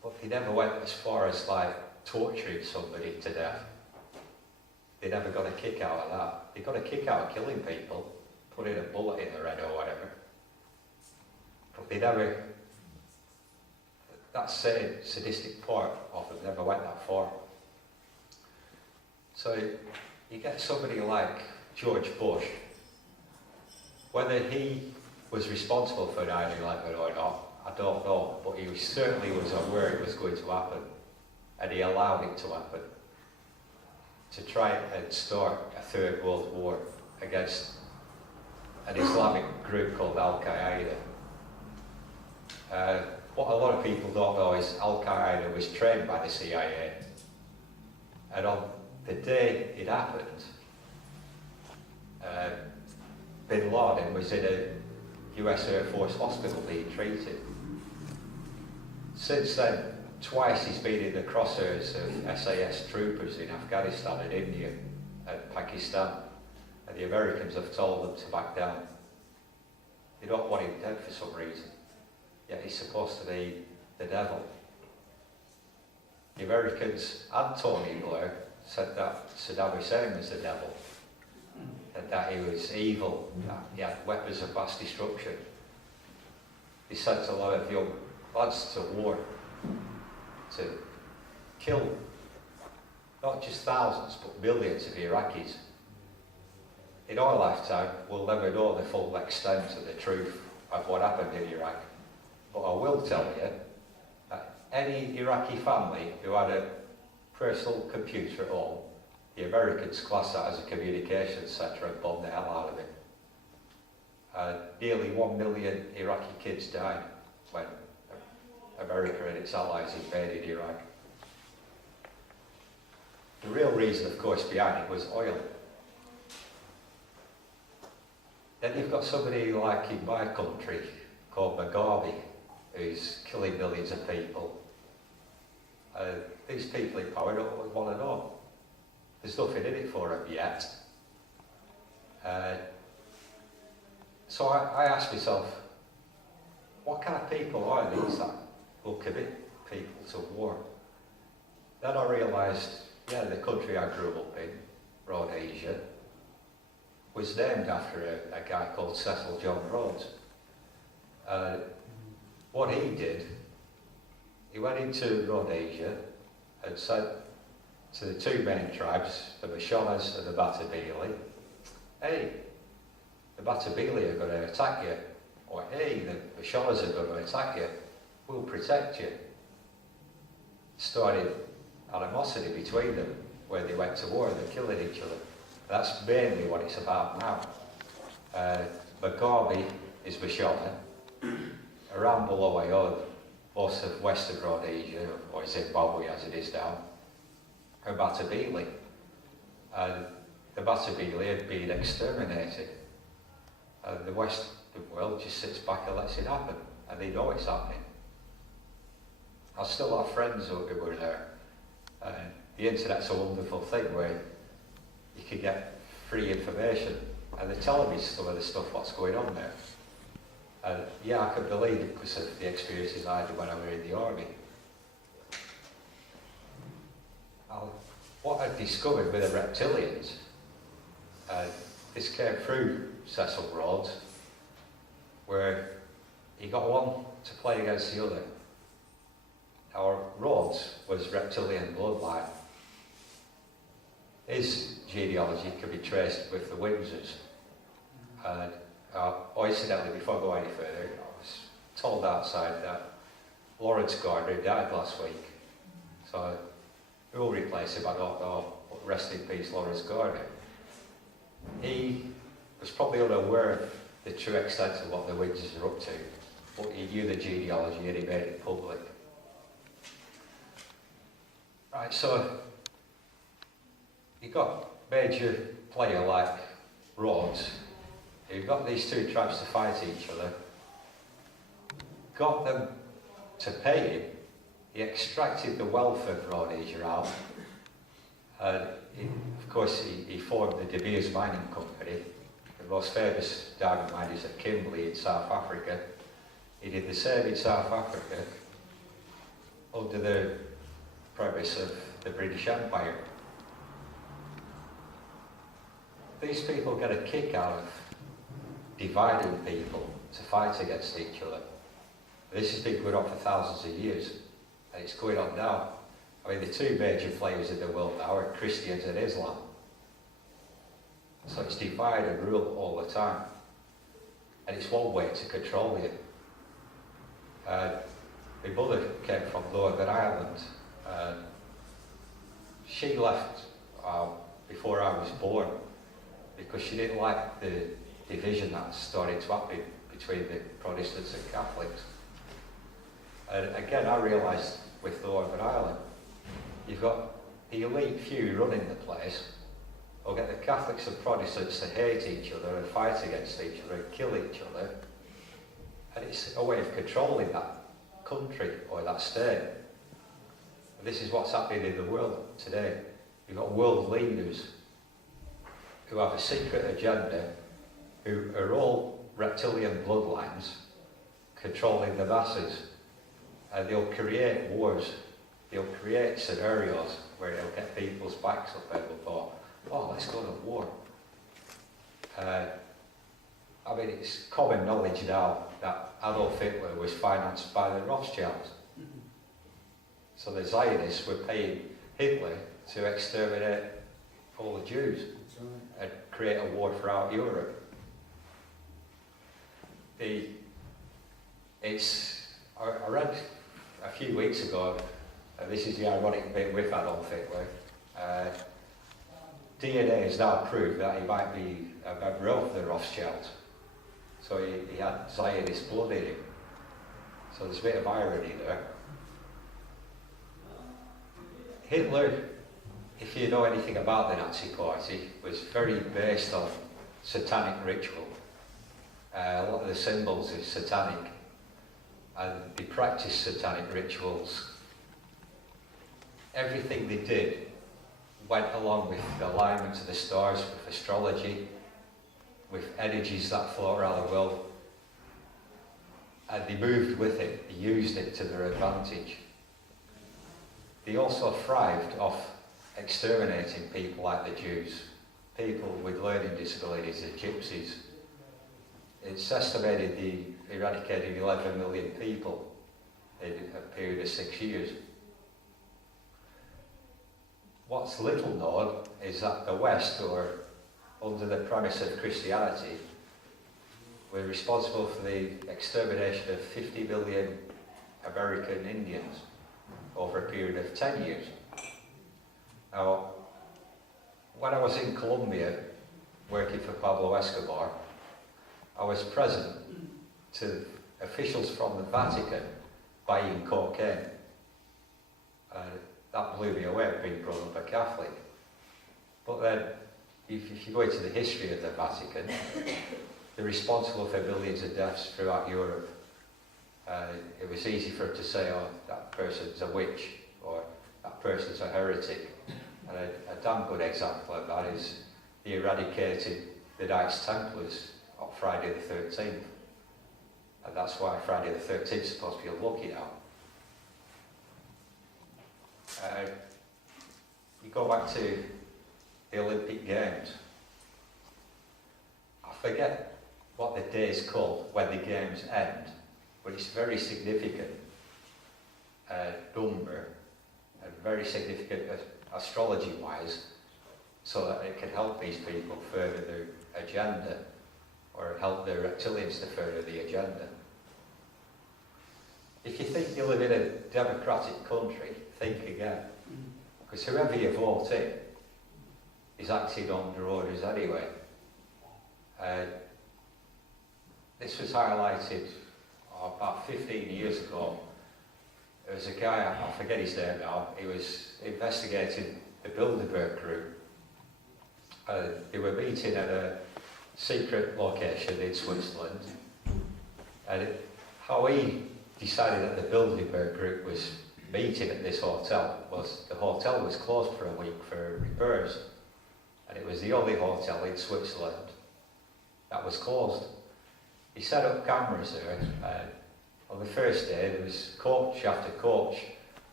but they never went as far as like torturing somebody to death. They never got a kick out of that. They got a kick out of killing people, putting a bullet in their head or whatever. But they never, that sadistic part of them never went that far. So you get somebody like George Bush, whether he was responsible for 9/11 or not, I don't know, but he certainly was aware it was going to happen, and he allowed it to happen, to try and start a third world war against an Islamic group called Al-Qaeda. What a lot of people don't know is Al-Qaeda was trained by the CIA, and on the day it happened, Bin Laden was in a US Air Force hospital being treated. Since then, twice he's been in the crosshairs of SAS troopers in Afghanistan and India and Pakistan, and the Americans have told them to back down. They don't want him dead for some reason, yet he's supposed to be the devil. The Americans and Tony Blair said that Saddam Hussein was the devil, and that he was evil, that he had weapons of mass destruction. He sent a lot of young lads to war to kill not just thousands but millions of Iraqis. In our lifetime, we'll never know the full extent of the truth of what happened in Iraq, but I will tell you that any Iraqi family who had a personal computer at home, the Americans class that as a communications centre and bombed the hell out of it. Nearly 1 million Iraqi kids died when America and its allies invaded Iraq. The real reason, of course, behind it was oil. Then you've got somebody like in my country called Mugabe, who's killing millions of people. These people in power don't want to know. There's nothing in it for them yet. So I asked myself, what kind of people are these that will commit people to war? Then I realised, yeah, the country I grew up in, Rhodesia, was named after a guy called Cecil John Rhodes. What he did, he went into Rhodesia and said to the two main tribes, the Mashonas and the Matabele, hey, the Matabele are going to attack you, or hey, the Mashonas are going to attack you, we'll protect you. Started animosity between them when they went to war and they're killing each other. That's mainly what it's about now. Mugabe is Mashona, around Bulawayo, most of western Rhodesia, or Zimbabwe as it is now, are Matabele. And the Matabele had been exterminated. And the Western world just sits back and lets it happen, and they know it's happening. I still have friends who were there. The internet's a wonderful thing where you can get free information, and they're telling me some of the stuff what's going on there. And yeah, I can believe it because of the experiences I had when I was in the army. What I discovered with the reptilians, this came through Cecil Rhodes, where he got one to play against the other. Our Rhodes was reptilian bloodline. His genealogy could be traced with the Windsors. And incidentally, before I go any further, I was told outside that Lawrence Gardner died last week. So who will replace him, I don't know. But rest in peace, Lawrence Gardner. He was probably unaware of the true extent of what the Windsors are up to, but he knew the genealogy and he made it public. Right, so you've got major player like Rhodes, who got these two tribes to fight each other, got them to pay him. He extracted the wealth of Rhodesia out, and of course he formed the De Beers Mining Company, the most famous diamond miners at Kimberley in South Africa. He did the same in South Africa, under the premise of the British Empire. These people get a kick out of dividing people to fight against each other. This has been going on for thousands of years, and it's going on now. I mean, the two major players in the world now are Christians and Islam. So it's divide and rule all the time. And it's one way to control you. My mother came from Northern Ireland. She left before I was born because she didn't like the division that started to happen between the Protestants and Catholics. And again, I realised with Northern Ireland, you've got the elite few running the place, or get the Catholics and Protestants to hate each other and fight against each other and kill each other. And it's a way of controlling that country or that state. And this is what's happening in the world today. You've got world leaders who have a secret agenda, who are all reptilian bloodlines, controlling the masses. And they'll create wars, they'll create scenarios where they'll get people's backs up and they'll go, oh, let's go to war. I mean, it's common knowledge now that Adolf Hitler was financed by the Rothschilds. So the Zionists were paying Hitler to exterminate all the Jews and create a war throughout Europe. I read a few weeks ago, and this is the ironic bit with Adolf Hitler, DNA has now proved that he might be a member of the Rothschilds. So he had Zionist blood in him. So there's a bit of irony there. Hitler, if you know anything about the Nazi Party, was very based on satanic ritual. A lot of the symbols are satanic, and they practiced satanic rituals. Everything they did went along with the alignment of the stars, with astrology, with energies that float around the world. And they moved with it, they used it to their advantage. They also thrived off exterminating people like the Jews, people with learning disabilities, the gypsies. It's estimated they eradicated 11 million people in a period of 6 years. What's little known is that the West, or under the premise of Christianity, were responsible for the extermination of 50 million American Indians over a period of 10 years. Now, when I was in Colombia working for Pablo Escobar, I was present to officials from the Vatican buying cocaine. That blew me away, being brought up a Catholic. But then, if you go into the history of the Vatican, they're responsible for millions of deaths throughout Europe. It was easy for them to say, oh, that person's a witch, or that person's a heretic. And a damn good example of that is they eradicated the Knights Templars on Friday the 13th. And that's why Friday the 13th is supposed to be unlucky now. You go back to the Olympic Games. I forget what the day is called when the games end, but it's very significant number, and very significant astrology-wise, so that it can help these people further their agenda, or help the reptilians to further the agenda. If you think you live in a democratic country, think again. Because whoever you vote in is acting under orders anyway. This was highlighted about 15 years ago. There was a guy, I forget his name now, he was investigating the Bilderberg group. They were meeting at a secret location in Switzerland. And how he decided that the Bilderberg group was meeting at this hotel was the hotel was closed for a week for repairs, and it was the only hotel in Switzerland that was closed. He set up cameras there, and on the first day there was coach after coach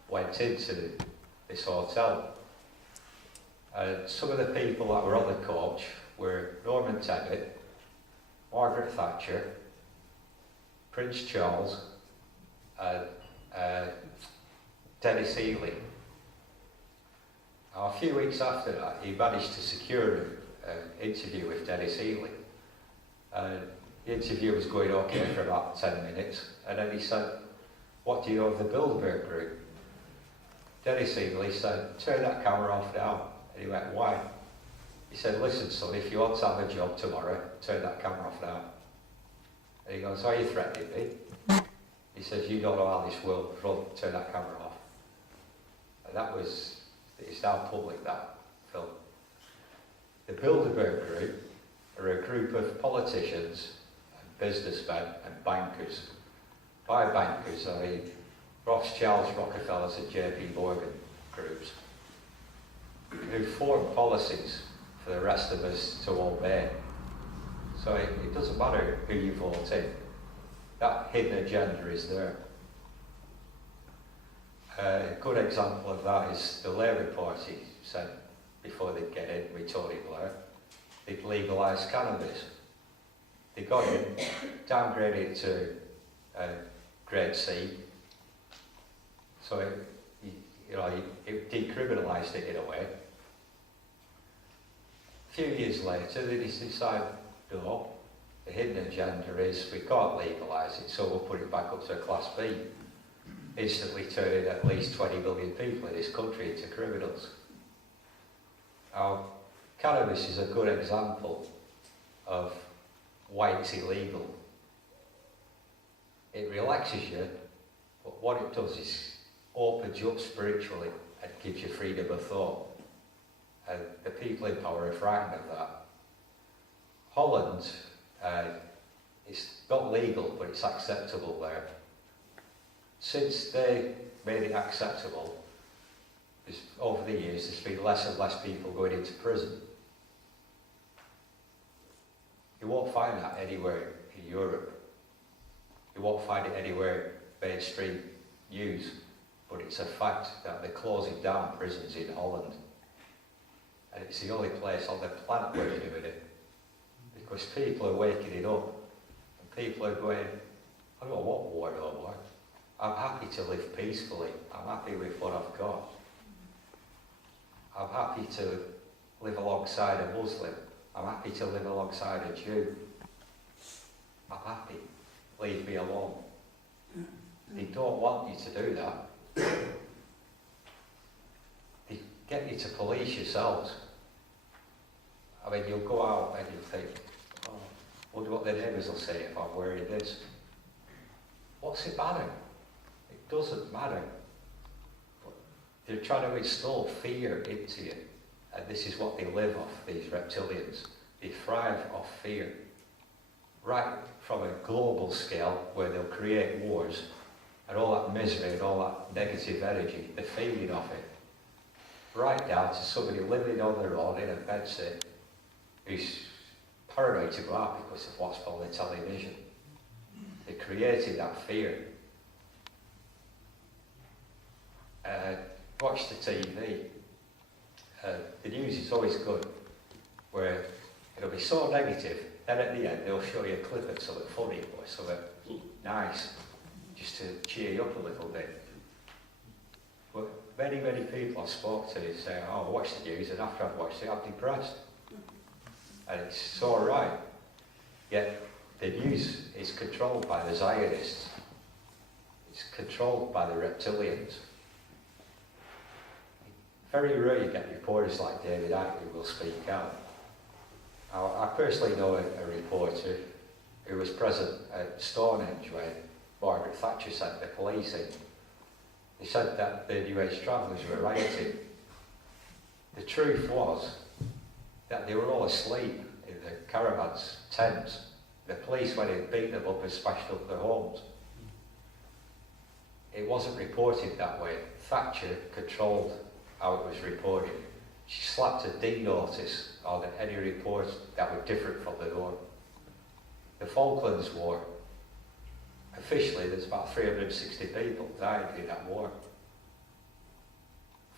went into this hotel. And some of the people that were on the coach were Norman Tebbit, Margaret Thatcher, Prince Charles, and Dennis Ely. Now, a few weeks after that, he managed to secure an interview with Dennis Ely. The interview was going okay for about 10 minutes, and then he said, "What do you know of the Bilderberg Group?" Dennis Ely said, "Turn that camera off now." And he went, "Why?" He said, "Listen, son, if you want to have a job tomorrow, turn that camera off now." And he goes, "Are you threatening me?" He says, "You don't know how this world runs, turn that camera off." And it's now public, that film. The Bilderberg Group are a group of politicians and businessmen and bankers. By bankers, I mean Rothschilds, Rockefellers and JP Morgan groups, who form policies for the rest of us to obey. So it doesn't matter who you vote in, that hidden agenda is there. A good example of that is the Labour Party said before they'd get in with Tony Blair, they'd legalise cannabis. They got in, downgraded it to grade C, so it decriminalised it in a way. A few years later, they decided, no, the hidden agenda is we can't legalise it, so we'll put it back up to a Class B, instantly turning at least 20 million people in this country into criminals. Now, cannabis is a good example of why it's illegal. It relaxes you, but what it does is opens you up spiritually and gives you freedom of thought. And the people in power are frightened of that. Holland, it's not legal, but it's acceptable there. Since they made it acceptable, over the years there's been less and less people going into prison. You won't find that anywhere in Europe. You won't find it anywhere mainstream news, but it's a fact that they're closing down prisons in Holland. And it's the only place on the planet where they're doing it. Because people are waking it up, and people are going, I don't want war no more. I'm happy to live peacefully. I'm happy with what I've got. I'm happy to live alongside a Muslim. I'm happy to live alongside a Jew. I'm happy. Leave me alone. They don't want you to do that. They get you to police yourselves. I mean, you'll go out and you'll think, oh, wonder what the neighbours will say if I'm wearing this. What's it matter? It doesn't matter. But they're trying to install fear into you. And this is what they live off, these reptilians. They thrive off fear. Right from a global scale, where they'll create wars, and all that misery and all that negative energy, they're feeding off it. Right down to somebody living on their own in a bedsit, who's paranoid to go out because of what's on the television. They're creating that fear. Watch the TV. The news is always good, where it'll be so negative, then at the end they'll show you a clip of something funny or something nice, just to cheer you up a little bit. But many, many people I spoke to say, oh, I watch the news, and after I've watched it, I'm depressed. And it's all right. Yet the news is controlled by the Zionists. It's controlled by the reptilians. Very rare you get reporters like David Icke who will speak out. I personally know a reporter who was present at Stonehenge when Margaret Thatcher sent the police in. They said that the New Age travellers were rioting. The truth was that they were all asleep in the caravans, tents. The police went in, beat them up and smashed up their homes. It wasn't reported that way. Thatcher controlled how it was reported. She slapped a D notice on any reports that were different from the norm. The Falklands War, officially there's about 360 people died in that war.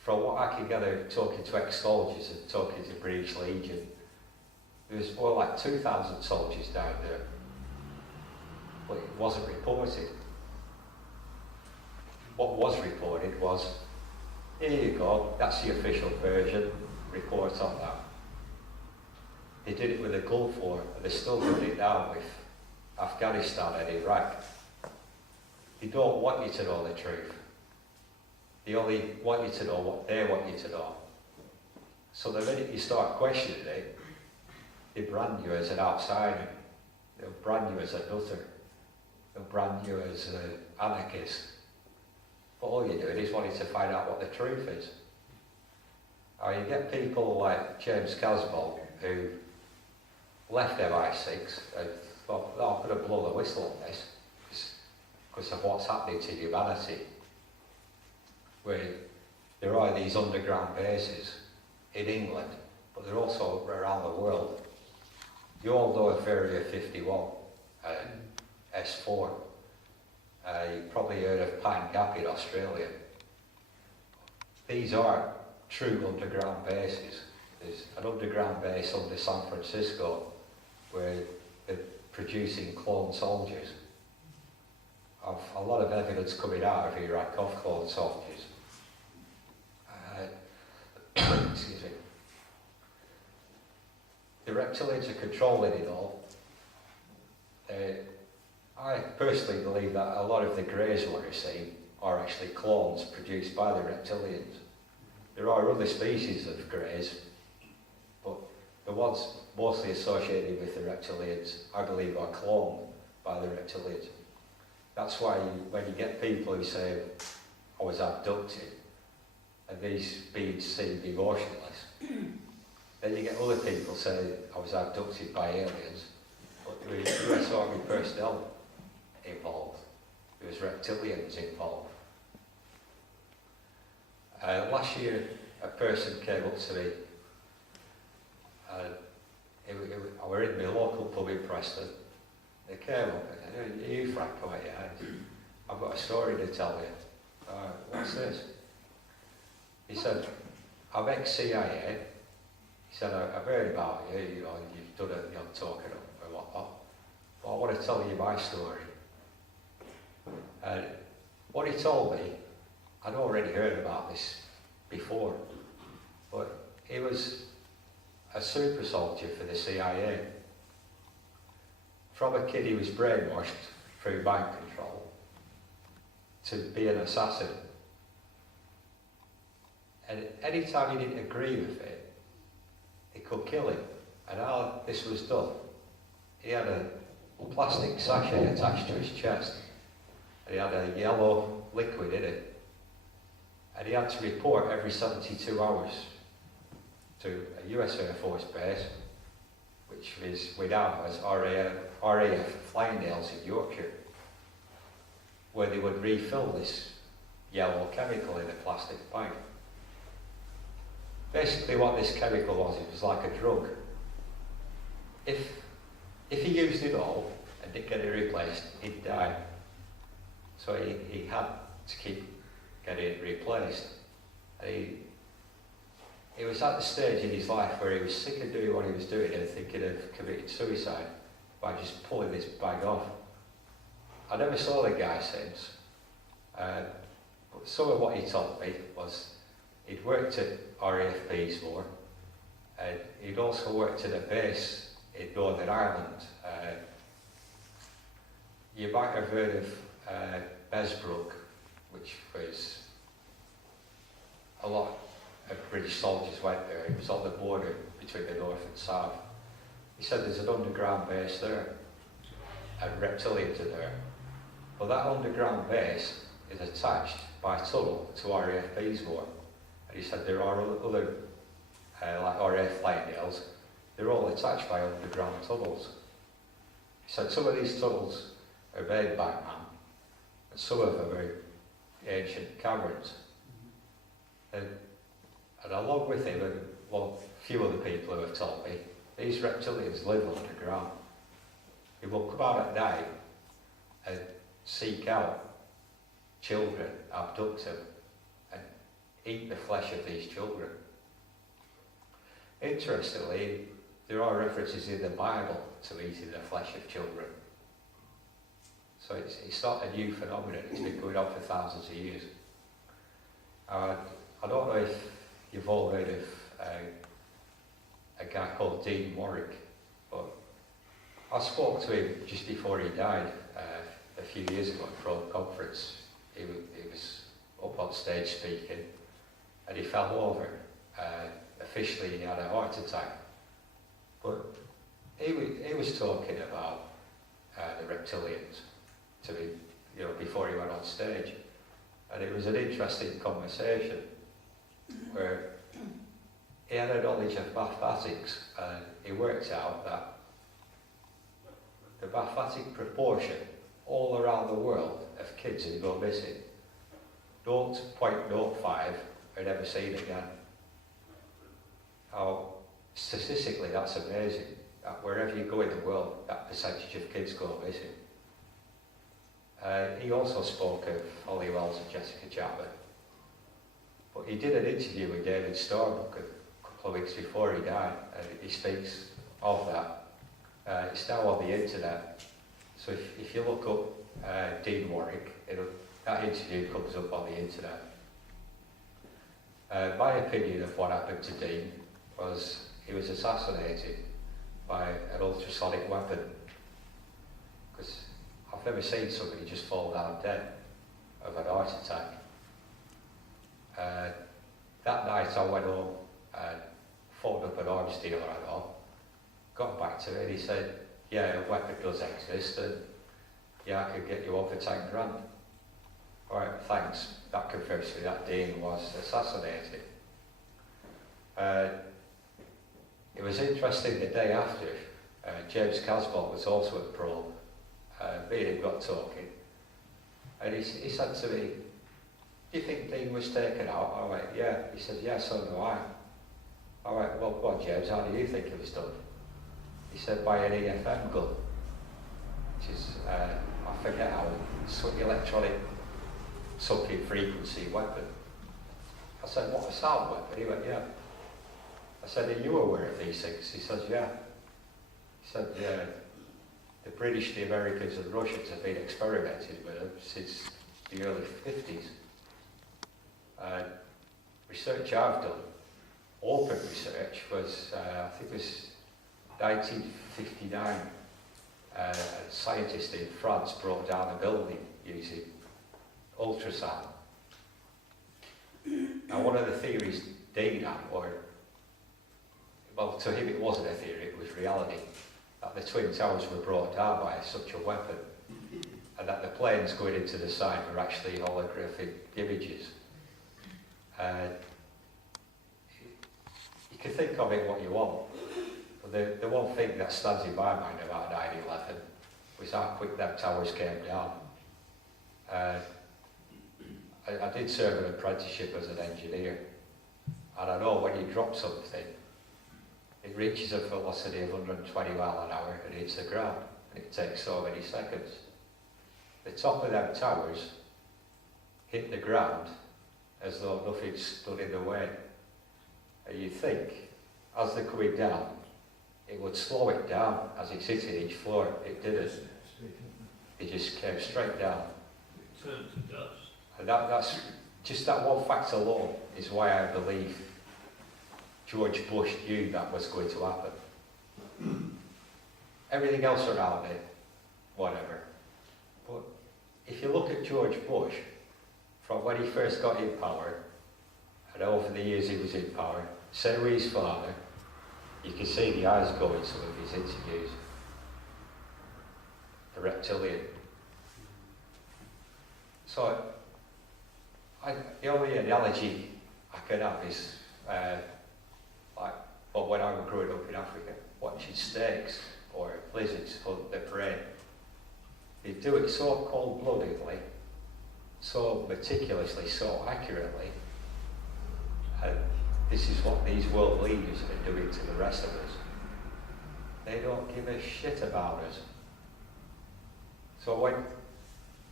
from what I can gather, talking to ex-soldiers and talking to British Legion, there was more like 2,000 soldiers down there, but it wasn't reported. What was reported was, here you go, that's the official version, report on that. They did it with the Gulf War, and they're still doing it now with Afghanistan and Iraq. They don't want you to know the truth. They only want you to know what they want you to know. So the minute you start questioning it, they brand you as an outsider. They'll brand you as a nutter. They'll brand you as an anarchist. But all you're doing is wanting to find out what the truth is. Or you get people like James Casbolt, who left MI6 and thought, no, I'm going to blow the whistle on this because of what's happening to humanity. Where there are these underground bases in England, but they're also around the world. You all know of Area 51, S4. You probably heard of Pine Gap in Australia. These are true underground bases. There's an underground base under San Francisco where they're producing clone soldiers. I've a lot of evidence coming out of Iraq of clone soldiers. Excuse me. The reptilians are controlling it all. I personally believe that a lot of the greys what you're seeing are actually clones produced by the reptilians. There are other species of greys, but the ones mostly associated with the reptilians, I believe, are cloned by the reptilians. That's why when you get people who say, I was abducted, and these beings seem emotionless, then you get other people say, I was abducted by aliens, but there was US Army personnel involved. There was reptilians involved. Last year, a person came up to me, and I were in my local pub in Preston. They came up and said, are you Frank? I went, yeah. I've got a story to tell you. What's this? He said, I'm ex-CIA. He said, I've heard about you, you know, you've done it, you're talking and whatnot. But I want to tell you my story. And what he told me, I'd already heard about this before, but he was a super soldier for the CIA. From a kid he was brainwashed through mind control to be an assassin. And any time he didn't agree with it, they could kill him. And how this was done, he had a plastic sachet attached to his chest. And he had a yellow liquid in it. And he had to report every 72 hours to a US Air Force base, which is we now as RAF Flyingdales in Yorkshire, where they would refill this yellow chemical in a plastic pipe. Basically what this chemical was, it was like a drug. If he used it all and didn't get it replaced, he'd die. So he had to keep getting it replaced. And he was at the stage in his life where he was sick of doing what he was doing and thinking of committing suicide by just pulling this bag off. I never saw the guy since. But some of what he told me was he'd worked at RAF Peasmore, and he'd also worked at a base in Northern Ireland. You might have heard of Besbrook, which was a lot of British soldiers went there. It was on the border between the north and south. He said there's an underground base there, and reptilians are there. But that underground base is attached by tunnel to RAF Peasmore. And he said there are other, like RAF Flyingdales, they're all attached by underground tunnels. He said some of these tunnels are made by man, and some of them are ancient caverns. And along with him, and a few other people who have told me, these reptilians live underground. They will come out at night and seek out children, abduct them, and eat the flesh of these children. Interestingly, there are references in the Bible to eating the flesh of children. So it's not a new phenomenon, it's been going on for thousands of years. I don't know if you've all heard of a guy called Dean Warwick, but I spoke to him just before he died a few years ago at a conference. He was up on stage speaking and he fell over. Officially he had a heart attack. But he was talking about the reptilians to me, before he went on stage. And it was an interesting conversation where he had a knowledge of mathematics and he worked out that the mathematic proportion all around the world of kids who go missing, 0.05 are never seen again. How statistically that's amazing, that wherever you go in the world, that percentage of kids go missing. He also spoke of Holly Wells and Jessica Chapman. But he did an interview with David Starbuck a couple of weeks before he died, and he speaks of that. It's now on the internet. So if you look up Dean Warwick, that interview comes up on the internet. My opinion of what happened to Dean was he was assassinated by an ultrasonic weapon. Because I've never seen somebody just fall down dead of an heart attack. That night I went home and phoned up an arms dealer I know, got back to him and he said, yeah, a weapon does exist and yeah, I could get you over 10 grand. Alright, thanks. That confirms to me that Dean was assassinated. It was interesting the day after, James Casbolt was also at the probe. Me and him got talking, and he said to me, do you think Dean was taken out? I went, yeah. He said, yeah, so do I. I went, well, go on, James, how do you think it was done? He said, by an EFM gun, which is, I forget how, electronic something frequency weapon. I said, what, a sound weapon? He went, yeah. I said, are you aware of these things? He says, yeah. He said, yeah. The British, the Americans and the Russians have been experimenting with them since the early 50s. Research I've done, open research, was, I think it was 1959. A scientist in France brought down a building using ultrasound. Now one of the theories Dean had, well, to him it wasn't a theory, it was reality, that the Twin Towers were brought down by such a weapon, and that the planes going into the side were actually holographic images. You can think of it what you want, but the one thing that stands in my mind about 9/11 was how quick them towers came down. I did serve an apprenticeship as an engineer, and I know when you drop something, it reaches a velocity of 120 miles an hour and hits the ground, and it takes so many seconds. The top of them towers hit the ground as though nothing stood in the way. And you think, as they're coming down, it would slow it down as it's hitting each floor. It didn't. It just came straight down. It turned to dust. And that's just that one fact alone is why I believe George Bush knew that was going to happen. Everything else around it, whatever. But if you look at George Bush, from when he first got in power, and over the years he was in power, same with his father, you can see the eyes go in some of his interviews. The reptilian. So, the only analogy I can have is when I was growing up in Africa, watching snakes or lizards hunt their prey. They do it so cold-bloodedly, so meticulously, so accurately, and this is what these world leaders are doing to the rest of us. They don't give a shit about us. So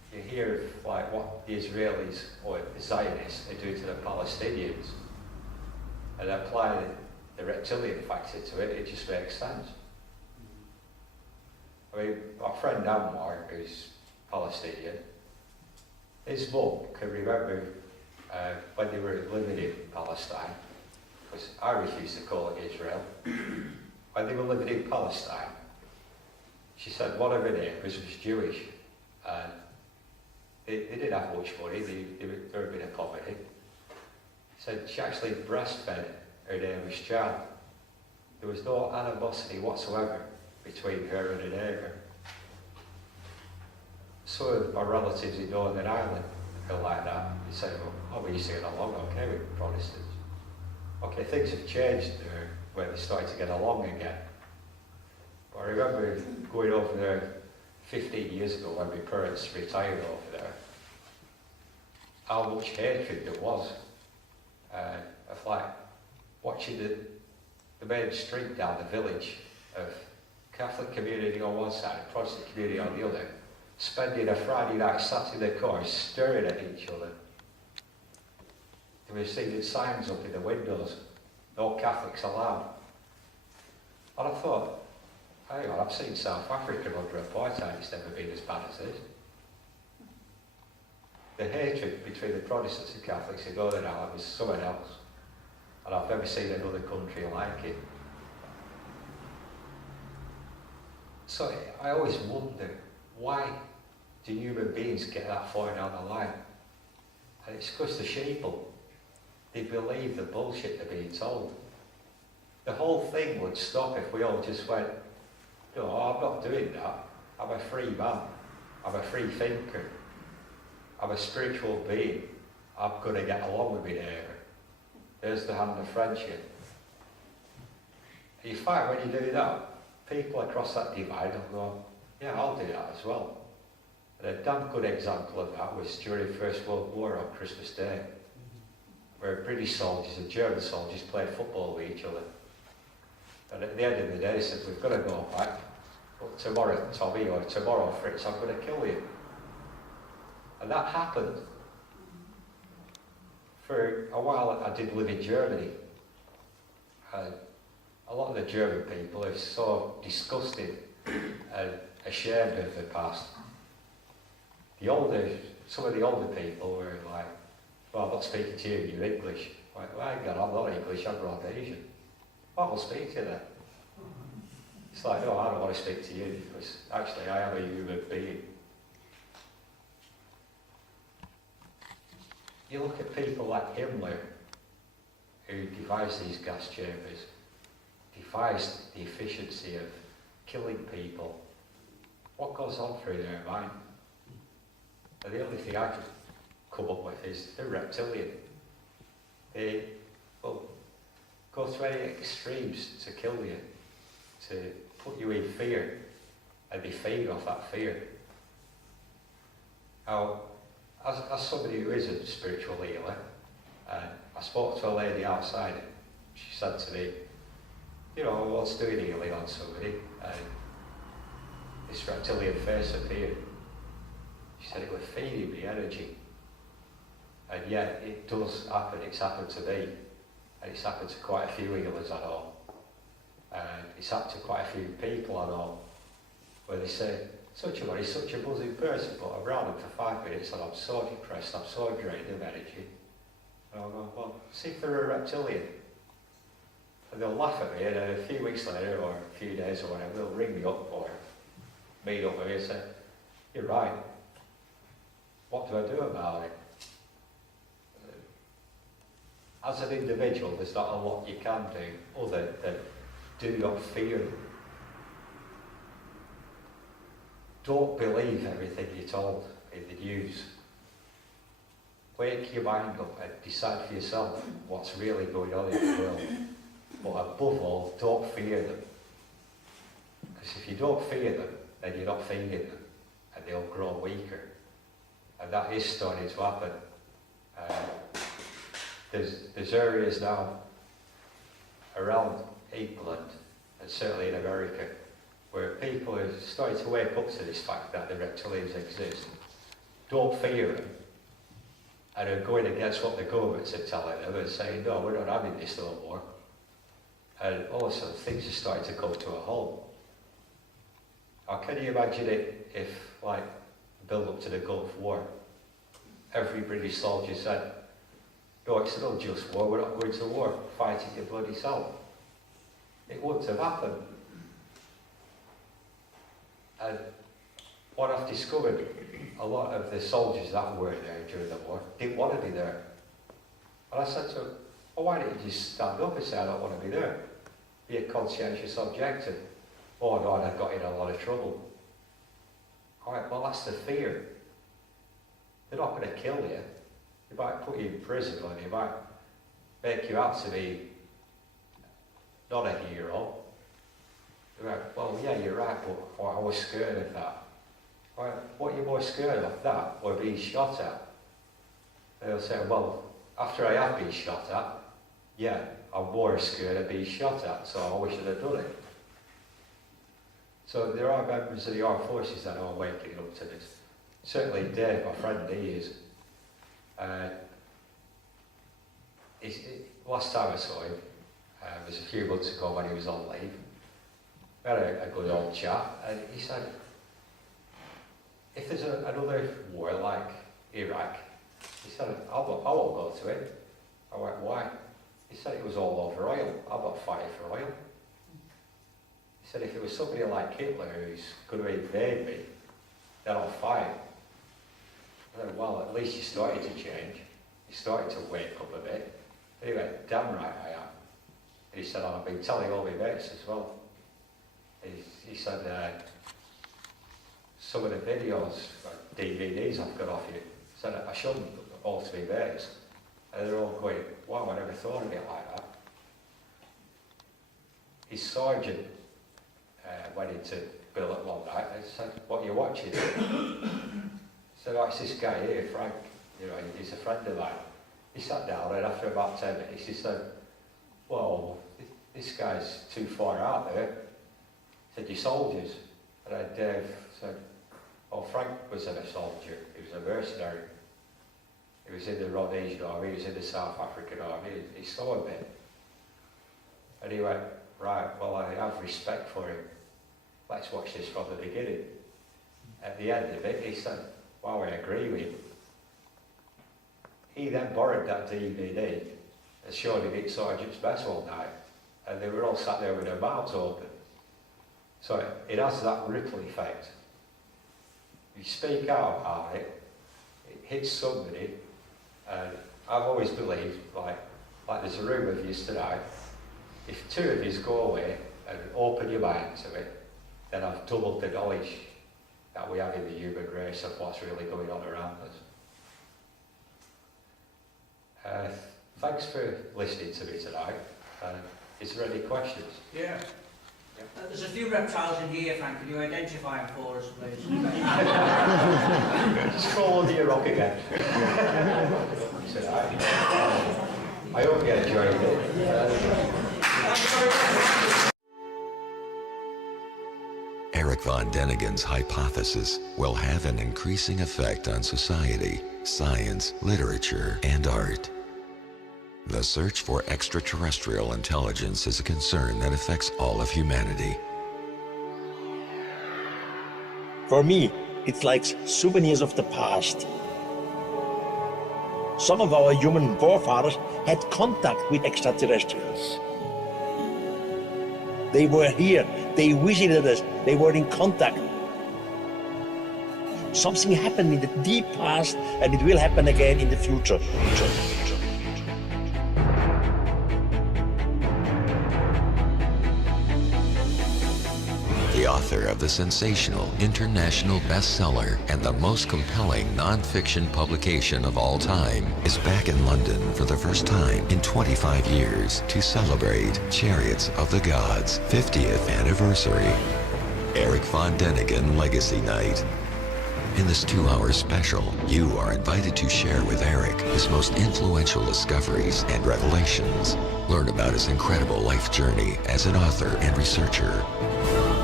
you hear of like what the Israelis or the Zionists they do to the Palestinians, and apply the reptilian factor to it, it just makes sense. I mean, my friend Anwar, who's Palestinian, his mum can remember when they were living in Palestine, because I refuse to call it Israel, when they were living in Palestine, she said one of her neighbours was Jewish, and they didn't have much money, they were a bit of poverty. Said she actually breastfed her neighbour's child. There was no animosity whatsoever between her and her neighbour. Some of my relatives in Northern Ireland are like that. They say, well, we used to get along okay with Protestants. Okay, things have changed there where they started to get along again. But I remember going over there 15 years ago when my parents retired over there, how much hatred there was. Of like watching the main street down the village of Catholic community on one side and Protestant community on the other, spending a Friday night sat in their cars staring at each other. They were seeing signs up in the windows, no Catholics allowed. And I thought, hang on, I've seen South Africa under apartheid, it's never been as bad as this. The hatred between the Protestants and Catholics in Northern Ireland was something else. And I've never seen another country like it. So I always wonder, why do human beings get that far down the line? And it's because the sheeple, they believe the bullshit they're being told. The whole thing would stop if we all just went, no, I'm not doing that. I'm a free man. I'm a free thinker. I'm a spiritual being. I'm going to get along with my neighbour. There's the hand of friendship. And you find when you do that, people across that divide will go, yeah, I'll do that as well. And a damn good example of that was during the First World War on Christmas Day, where British soldiers and German soldiers played football with each other. And at the end of the day, they said, we've got to go back. But tomorrow, Tommy, or tomorrow, Fritz, I'm going to kill you. And that happened. For a while, I did live in Germany. And a lot of the German people are so disgusted and ashamed of the past. Some of the older people were like, well, I'm not speaking to you, you're English. Like, well, hang on, I'm not English, I'm Rhodesian. Well, I'll speak to you then. It's like, no, I don't want to speak to you, because actually I am a human being. You look at people like Himmler, who devised these gas chambers, devised the efficiency of killing people. What goes on through their mind? And the only thing I can come up with is they're reptilian. They will go to any extremes to kill you, to put you in fear, and they feed off that fear. Now, as somebody who is a spiritual healer, I spoke to a lady outside, and she said to me, you know, I was doing healing on somebody, and this reptilian face appeared. She said it was feeding me energy. And yet it does happen, it's happened to me, and it's happened to quite a few healers I know. And it's happened to quite a few people I know, where they say, such a man, he's such a buzzing person, but I'm around him for 5 minutes and I'm so depressed, I'm so drained of energy. And I'll go, well, see if they're a reptilian. And they'll laugh at me, and then a few weeks later, or a few days or whatever, they'll ring me up or meet up with me and say, you're right, what do I do about it? As an individual, there's not a lot you can do other than do not fear them. Don't believe everything you're told in the news. Wake your mind up and decide for yourself what's really going on in the world. But above all, don't fear them. Because if you don't fear them, then you're not feeding them, and they'll grow weaker. And that is starting to happen. There's areas now around England, and certainly in America, where people are starting to wake up to this fact that the reptilians exist. don't fear them, and are going against what the governments are telling them and saying, no, we're not having this no more. And all of a sudden things are starting to come to a halt. Now can you imagine it if, like, build up to the Gulf War, every British soldier said, no, it's an unjust war, we're not going to war, fighting your bloody self. It wouldn't have happened. And what I've discovered, a lot of the soldiers that were there during the war didn't want to be there. And I said to them, well, why don't you just stand up and say, I don't want to be there? Be a conscientious objector. Oh no, I'd got in a lot of trouble. All right, well, that's the fear. They're not going to kill you. They might put you in prison, or they might make you out to be not a hero. They're like, well, yeah, you're right, but I was scared of that. All right, what are you more scared of, that or being shot at? And they'll say, well, after I have been shot at, yeah, I'm more scared of being shot at, so I wish I'd have done it. So there are members of the armed forces that are waking up to this. Certainly Dave, my friend, he is. Last time I saw him was a few months ago when he was on leave. We had a good old chat, and he said, if there's another war like Iraq, he said, I won't go to it. I went, why? He said, it was all over oil. I'm not fighting for oil. He said, if it was somebody like Hitler who's going to invade me, then I'll fight. I said, well, at least you started to change. You started to wake up a bit. And he went, damn right I am. And he said, I've been telling all my mates as well. He said, some of the videos, DVDs I've got off you, said I showed them all to my mates. And they're all going, wow, I never thought of it like that. His sergeant went into Bill at one night and said, what are you watching? He said, oh, it's this guy here, Frank. You know, he's a friend of mine. He sat down, and after about 10 minutes, he said, well, this guy's too far out there. He said, you soldiers. And then Dave said, oh, Frank wasn't a soldier, he was a mercenary. He was in the Rhodesian army, he was in the South African army, he saw a bit. And he went, right, well, I have respect for him. Let's watch this from the beginning. At the end of it, he said, wow, I agree with you. He then borrowed that DVD and showed him at Sergeant's Mess one night, and they were all sat there with their mouths open. So it has that ripple effect. You speak out about it, it hits somebody, and I've always believed, like there's a room of yous tonight, if two of yous go away and open your mind to it, then I've doubled the knowledge that we have in the human race of what's really going on around us. Thanks for listening to me tonight. Is there any questions? Yeah. There's a few reptiles in here, Frank. Can you identify them for us, please? Just crawl under your rock again. I hope you enjoyed it. Eric von Däniken's hypothesis will have an increasing effect on society, science, literature, and art. The search for extraterrestrial intelligence is a concern that affects all of humanity. For me, it's like souvenirs of the past. Some of our human forefathers had contact with extraterrestrials. They were here, they visited us, they were in contact. Something happened in the deep past, and it will happen again in the future. The author of the sensational international bestseller and the most compelling non-fiction publication of all time is back in London for the first time in 25 years to celebrate Chariots of the Gods' 50th anniversary. Eric von Däniken Legacy Night. In this 2-hour special, you are invited to share with Eric his most influential discoveries and revelations. Learn about his incredible life journey as an author and researcher.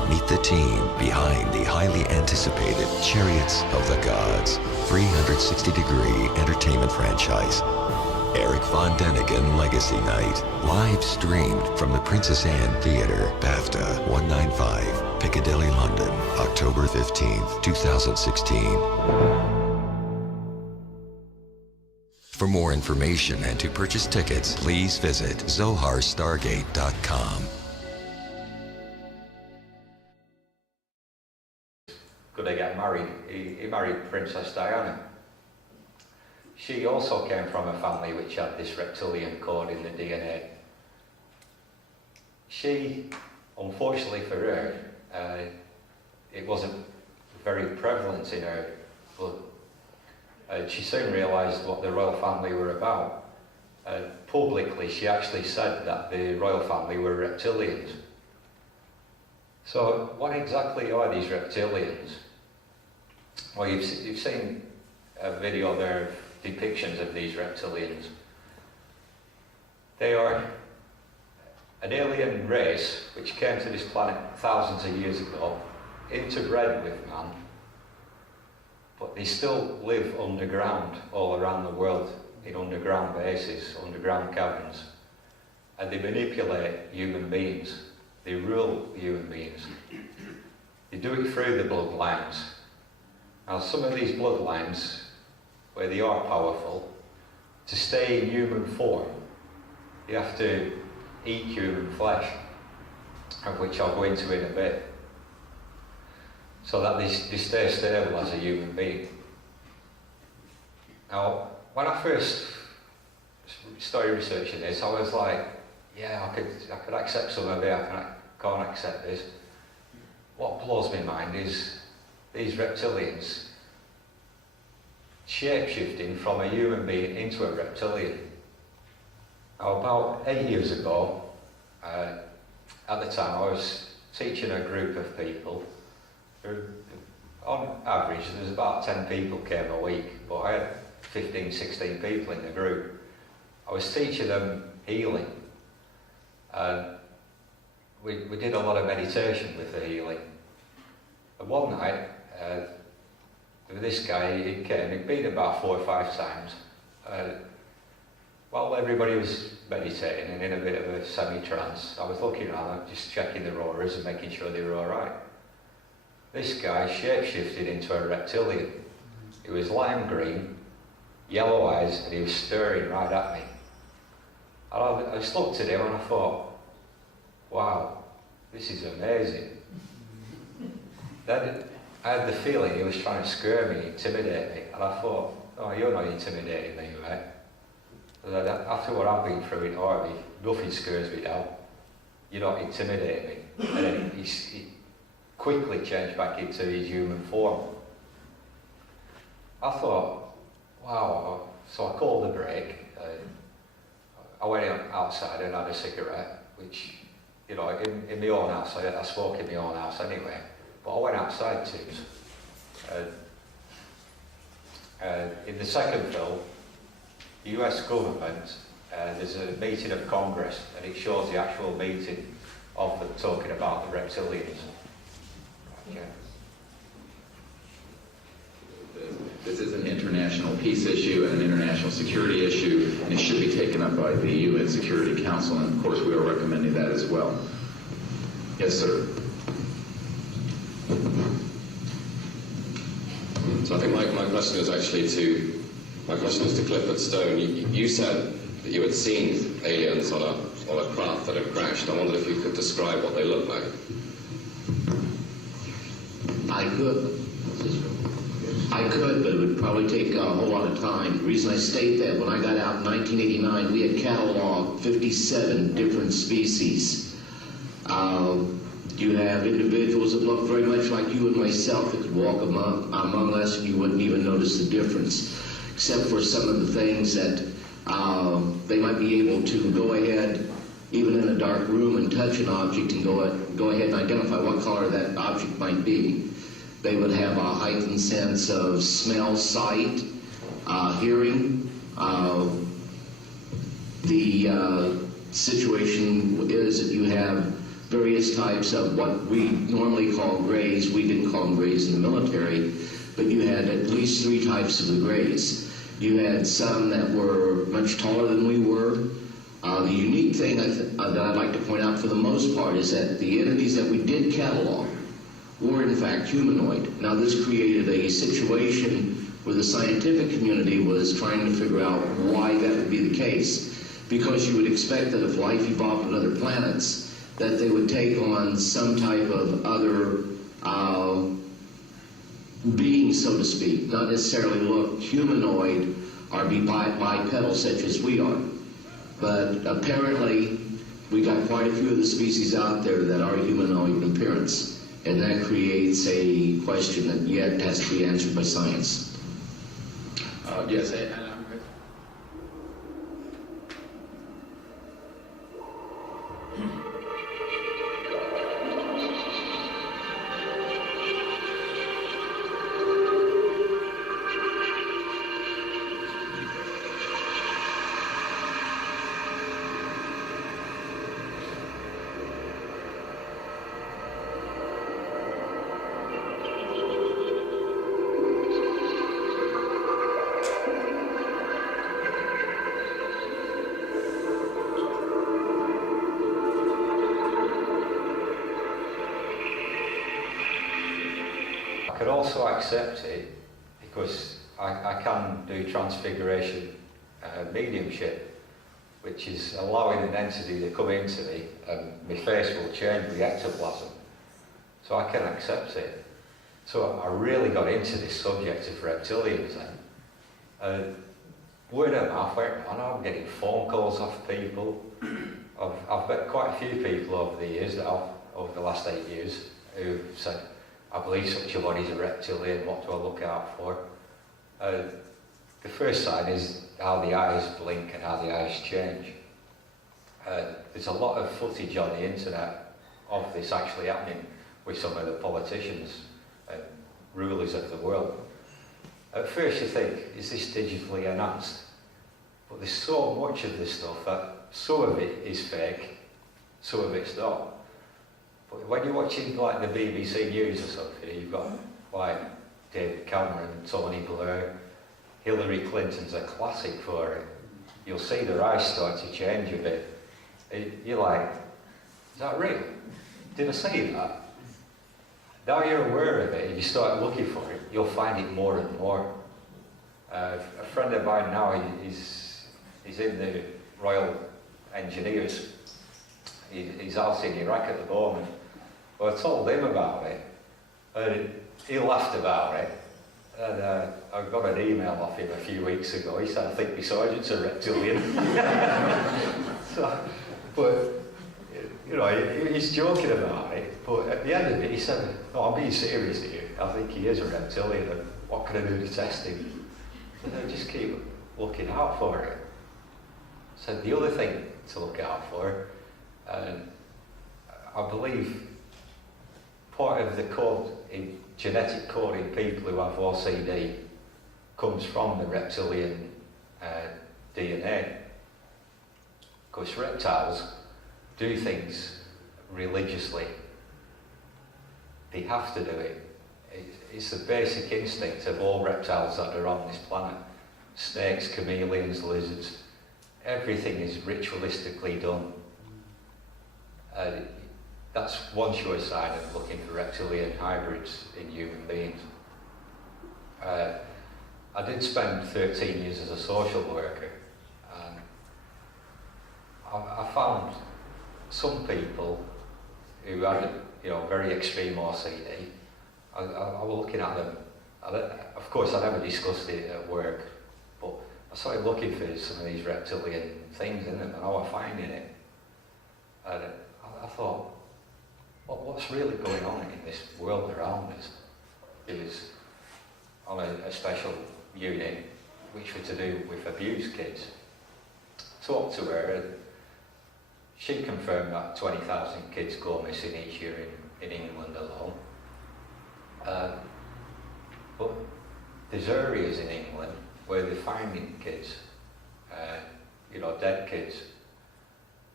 Meet the team behind the highly anticipated Chariots of the Gods 360-degree entertainment franchise. Eric Von Däniken Legacy Night, live streamed from the Princess Anne Theatre, BAFTA 195, Piccadilly, London, October 15th, 2016. For more information and to purchase tickets, please visit zoharstargate.com. Could they get married? He married Princess Diana. She also came from a family which had this reptilian code in the DNA. She, unfortunately for her, it wasn't very prevalent in her, but she soon realised what the royal family were about. Publicly, she actually said that the royal family were reptilians. So, what exactly are these reptilians? Well, you've seen a video there of depictions of these reptilians. They are an alien race which came to this planet thousands of years ago, interbred with man, but they still live underground all around the world, in underground bases, underground caverns, and they manipulate human beings. They rule human beings. They do it through the bloodlines. Now, some of these bloodlines, where they are powerful, to stay in human form, you have to eat human flesh, of which I'll go into in a bit, so that they stay stable as a human being. Now, when I first started researching this, I was like, yeah, I could accept some of it, I can't accept this. What blows my mind is these reptilians shape-shifting from a human being into a reptilian. Now, about 8 years ago, at the time I was teaching a group of people who, on average, there was about 10 people came a week, but I had 15, 16 people in the group. I was teaching them healing. We did a lot of meditation with the healing. And one night, this guy, he came, he'd been about 4 or 5 times. While everybody was meditating and in a bit of a semi-trance, I was looking around, just checking the roars and making sure they were all right. This guy shape-shifted into a reptilian. He was lime green, yellow eyes, and he was staring right at me. And I just looked at him and I thought, wow, this is amazing. Then I had the feeling he was trying to scare me, intimidate me, and I thought, oh, you're not intimidating me, right? After what I've been through in the army, nothing scares me now. You're not intimidating me. And then he quickly changed back into his human form. I thought, wow, so I called the break. I went outside and had a cigarette, which, you know, in my own house, I smoke in my own house anyway, but I went outside too. In the second film, the US government, there's a meeting of Congress, and it shows the actual meeting of them talking about the reptilians. Okay. This is an international peace issue and an international security issue, and it should be taken up by the UN Security Council, and of course we are recommending that as well. Yes, sir. So I think my question is actually to Clifford Stone. You said that you had seen aliens on a craft that had crashed. I wondered if you could describe what they looked like. I could, but it would probably take a whole lot of time. The reason I state that, when I got out in 1989, we had cataloged 57 different species. You have individuals that look very much like you and myself that could walk among us and you wouldn't even notice the difference, except for some of the things that they might be able to go ahead, even in a dark room, and touch an object and go ahead and identify what color that object might be. They would have a heightened sense of smell, sight, hearing. The situation is that you have various types of what we normally call grays. We didn't call them grays in the military, but you had at least 3 types of the grays. You had some that were much taller than we were. The unique thing that I'd like to point out for the most part is that the entities that we did catalog were in fact humanoid. Now this created a situation where the scientific community was trying to figure out why that would be the case, because you would expect that if life evolved on other planets, that they would take on some type of other being, so to speak, not necessarily look humanoid or be bipedal such as we are. But apparently we got quite a few of the species out there that are humanoid in appearance, and that creates a question that yet has to be answered by science. Yes, and I'm good. I could also accept it because I can do transfiguration mediumship, which is allowing an entity to come into me and my face will change with ectoplasm. So I can accept it. So I really got into this subject of reptilians then. Word of mouth went on, I'm getting phone calls off people. I've met quite a few people over the years, over the last 8 years, who've said, I believe such a body's a reptilian, what do I look out for? The first sign is how the eyes blink and how the eyes change. There's a lot of footage on the internet of this actually happening with some of the politicians and rulers of the world. At first you think, is this digitally enhanced? But there's so much of this stuff that some of it is fake, some of it's not. But when you're watching like the BBC News or something, you've got like David Cameron, Tony Blair, Hillary Clinton's a classic for it. You'll see their eyes start to change a bit. You're like, is that real? Did I see that? Now you're aware of it and you start looking for it, you'll find it more and more. A friend of mine now, he's in the Royal Engineers. He's out in Iraq at the moment. Well, I told him about it, and he laughed about it. And I got an email off him a few weeks ago. He said, I think my sergeant's a reptilian. But, you know, he's joking about it. But at the end of it, he said, no, I'm being serious here. I think he is a reptilian, and what can I do to test him? So I just keep looking out for it. So the other thing to look out for, I believe part of the code in genetic code in people who have OCD comes from the reptilian DNA. Because reptiles do things religiously. They have to do it. It's the basic instinct of all reptiles that are on this planet. Snakes, chameleons, lizards, everything is ritualistically done. That's one sure sign of looking for reptilian hybrids in human beings. I did spend 13 years as a social worker, and I found some people who had, you know, very extreme OCD. I was looking at them. Of course, I never discussed it at work, but I started looking for some of these reptilian things in them, and I was finding it. And I thought, what's really going on in this world around us? It was on a special unit which were to do with abused kids. Talked to her, and she confirmed that 20,000 kids go missing each year in England alone. But there's areas in England where they're finding kids, you know, dead kids.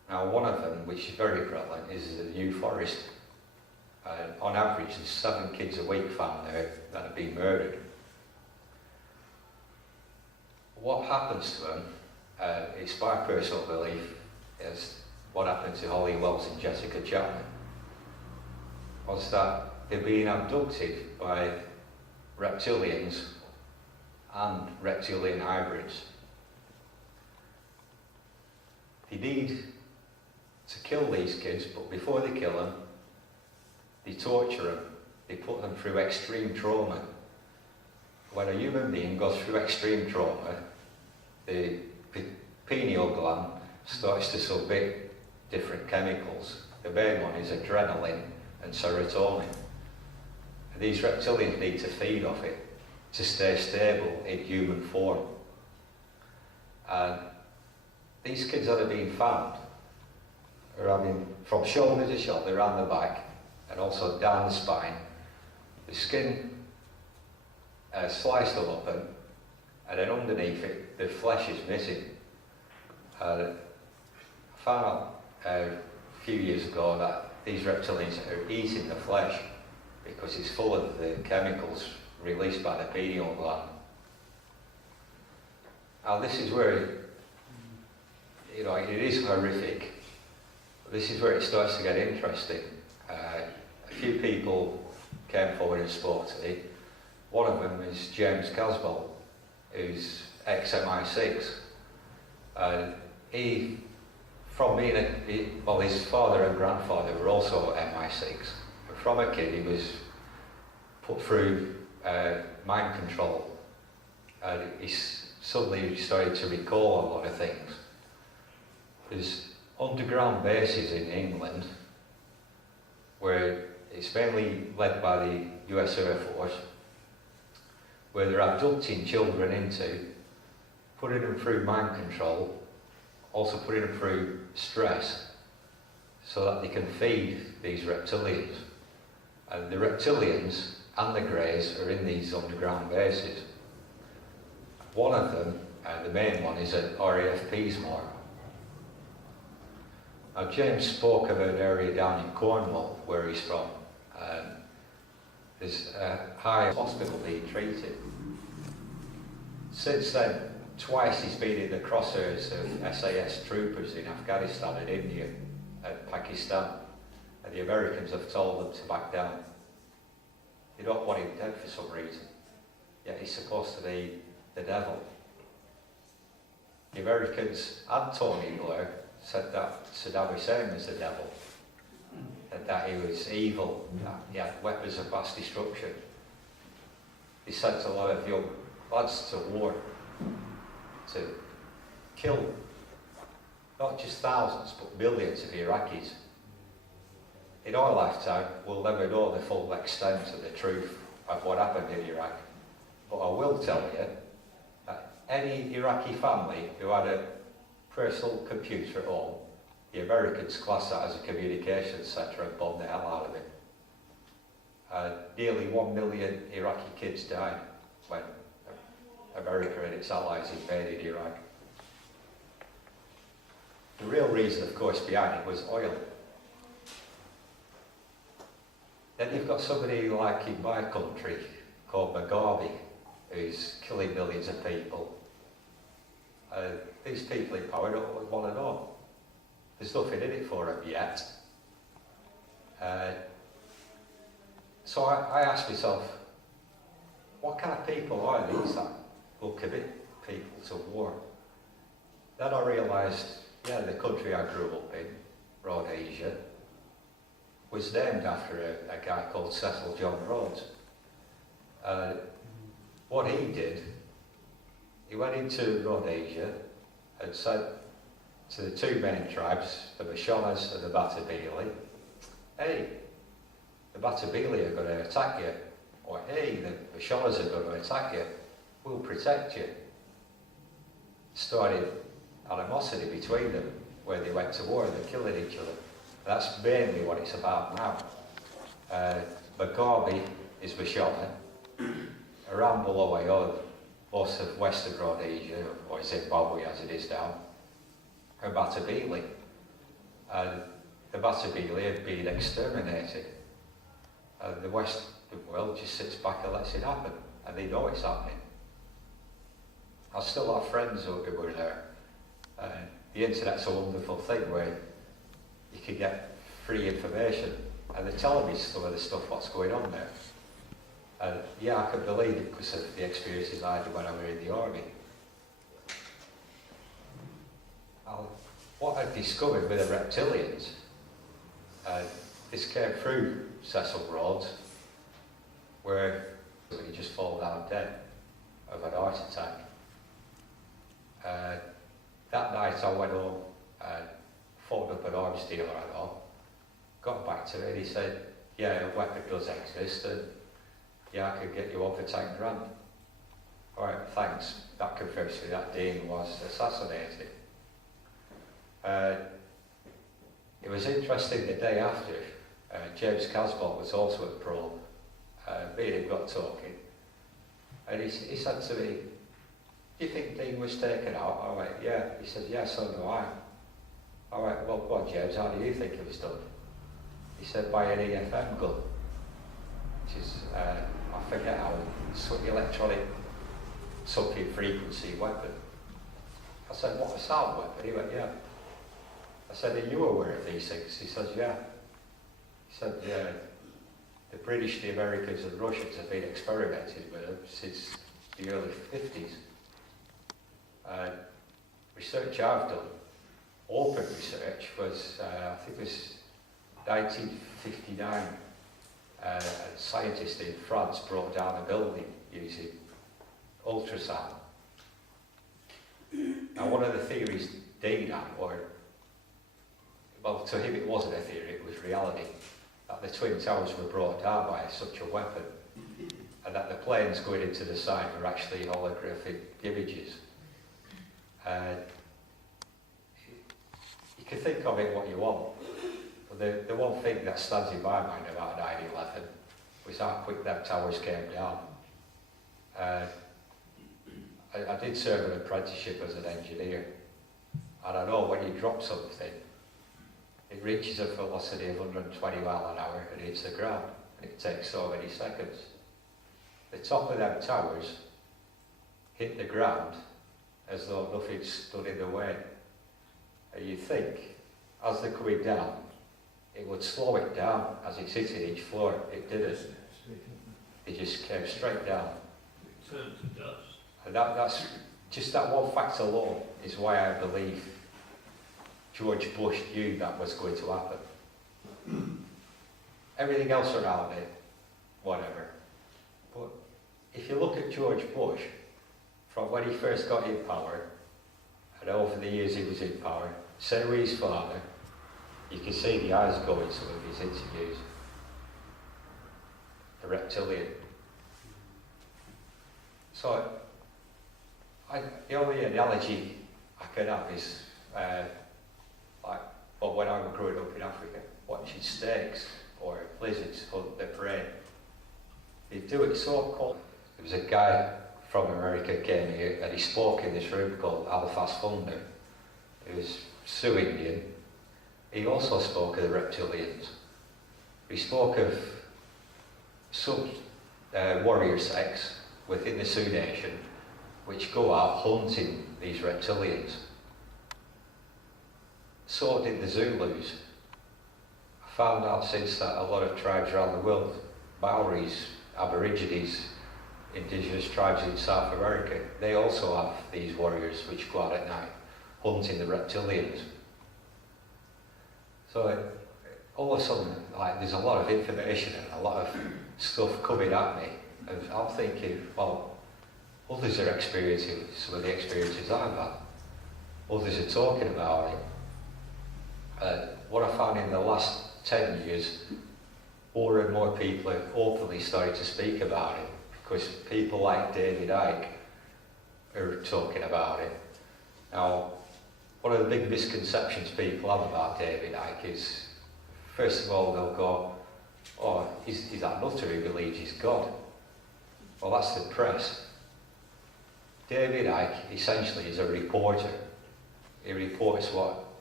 Now, one of them, which is very prevalent, is the New Forest. On average, there's 7 kids a week found there that have been murdered. What happens to them, it's my personal belief, is what happened to Holly Wells and Jessica Chapman, was that they're being abducted by reptilians and reptilian hybrids. They need to kill these kids, but before they kill them, they torture them, they put them through extreme trauma. When a human being goes through extreme trauma, the pineal gland starts to submit different chemicals. The main one is adrenaline and serotonin. And these reptilians need to feed off it to stay stable in human form. And these kids that are being found are having, from shoulder to shoulder, around the back, and also down the spine, the skin sliced all open, and then underneath it, the flesh is missing. I found out a few years ago that these reptilians are eating the flesh because it's full of the chemicals released by the pineal gland. Now, this is where, you know, it is horrific. This is where it starts to get interesting. A few people came forward and spoke to me. One of them is James Caswell, who's ex-MI6. He, from being well, his father and grandfather were also MI6. But from a kid, he was put through mind control. He suddenly started to recall a lot of things. There's underground bases in England where it's mainly led by the US Air Force, where they're abducting children into, putting them through mind control, also putting them through stress, so that they can feed these reptilians. And the reptilians and the greys are in these underground bases. One of them, the main one, is at RAF Peasmore. Now, James spoke of an area down in Cornwall, where he's from. There's a high hospital being treated. Since then, twice he's been in the crosshairs of SAS troopers in Afghanistan and India and Pakistan, and the Americans have told them to back down. They don't want him dead for some reason, yet he's supposed to be the devil. The Americans and Tony Blair said that Saddam Hussein was the devil, and that he was evil, that he had weapons of mass destruction. He sent a lot of young lads to war to kill not just thousands but millions of Iraqis. In our lifetime, we'll never know the full extent of the truth of what happened in Iraq, but I will tell you that any Iraqi family who had a personal computer at home, the Americans class that as a communications centre and bomb the hell out of it. Nearly 1 million Iraqi kids died when America and its allies invaded Iraq. The real reason, of course, behind it was oil. Then you've got somebody like in my country called Mugabe, who's killing millions of people. These people in power don't want to know. There's nothing in it for them yet. So I asked myself, what kind of people are these that will commit people to war? Then I realised, yeah, the country I grew up in, Rhodesia, was named after a guy called Cecil John Rhodes. What he did, he went into Rhodesia and said to the two main tribes, the Mashonas and the Matabele, hey, the Matabele are going to attack you, or hey, the Mashonas are going to attack you, we'll protect you. Started animosity between them, where they went to war and they're killing each other. That's mainly what it's about now. Mugabe is Mashona, around Bulawayo, most of Western Rhodesia, or Zimbabwe as it is now, are Matabele. and the massively have been exterminated. And the Western world just sits back and lets it happen, and they know it's happening. I still have friends who were there. The internet's a wonderful thing where you can get free information, and they're telling me some of the stuff what's going on there. And yeah, I can believe it because of the experiences I had when I was in the army. What I discovered with the reptilians, this came through Cecil Rhodes, where he just fall down dead of an heart attack. That night I went home and phoned up an arms dealer I know, got back to me and he said, yeah, a weapon does exist and yeah, I could get you on for 10 grand. Alright, thanks. That confirms to me that Dean was assassinated. It was interesting the day after, James Casbolt was also at Pro. Me and him got talking. And he said to me, do you think Dean was taken out? I went, yeah. He said, yeah, so do I. I went, well, go on, James, how do you think it was done? He said, by an EFM gun, which is, I forget how, electronic something frequency weapon. I said, what, a sound weapon? He went, yeah. I said, are you aware of these things? He says, yeah. He said, yeah, the British, the Americans and Russians have been experimenting with them since the early 50s. Research I've done, open research, was, I think it was 1959, a scientist in France brought down a building using ultrasound. Now one of the theories Dean had, or, well, to him it wasn't a theory, it was reality, that the Twin Towers were brought down by such a weapon, and that the planes going into the site were actually holographic images. You can think of it what you want, but the one thing that stands in my mind about 9/11 was how quick them towers came down. I did serve an apprenticeship as an engineer, and I know when you drop something, it reaches a velocity of 120 miles an hour and hits the ground, and it takes so many seconds. The top of them towers hit the ground as though nothing stood in the way. And you think, as they're coming down, it would slow it down as it's hitting each floor. It didn't. It just came straight down. It turned to dust. And that's just that one fact alone is why I believe George Bush knew that was going to happen. Everything else around it, whatever. But if you look at George Bush, from when he first got in power, and over the years he was in power, say with his father, you can see the eyes go in some of his interviews. The reptilian. So, the only analogy I can have is, well, when I was growing up in Africa, watching snakes or lizards hunt their prey. They do it so cold. There was a guy from America came here and he spoke in this room called Halifax Thunder. He was Sioux Indian. He also spoke of the reptilians. He spoke of some warrior sects within the Sioux Nation which go out hunting these reptilians. So did the Zulus. I found out since that a lot of tribes around the world, Maoris, Aborigines, indigenous tribes in South America, they also have these warriors which go out at night hunting the reptilians. So all of a sudden, there's a lot of information and a lot of stuff coming at me, and I'm thinking, well, others are experiencing some of the experiences I've had. Others are talking about it. What I found in the last 10 years, more and more people have openly started to speak about it, because people like David Icke are talking about it. Now, one of the big misconceptions people have about David Icke is, first of all, they'll go, oh, he's that nutter who believes he's God. Well, that's the press. David Icke essentially is a reporter. He reports what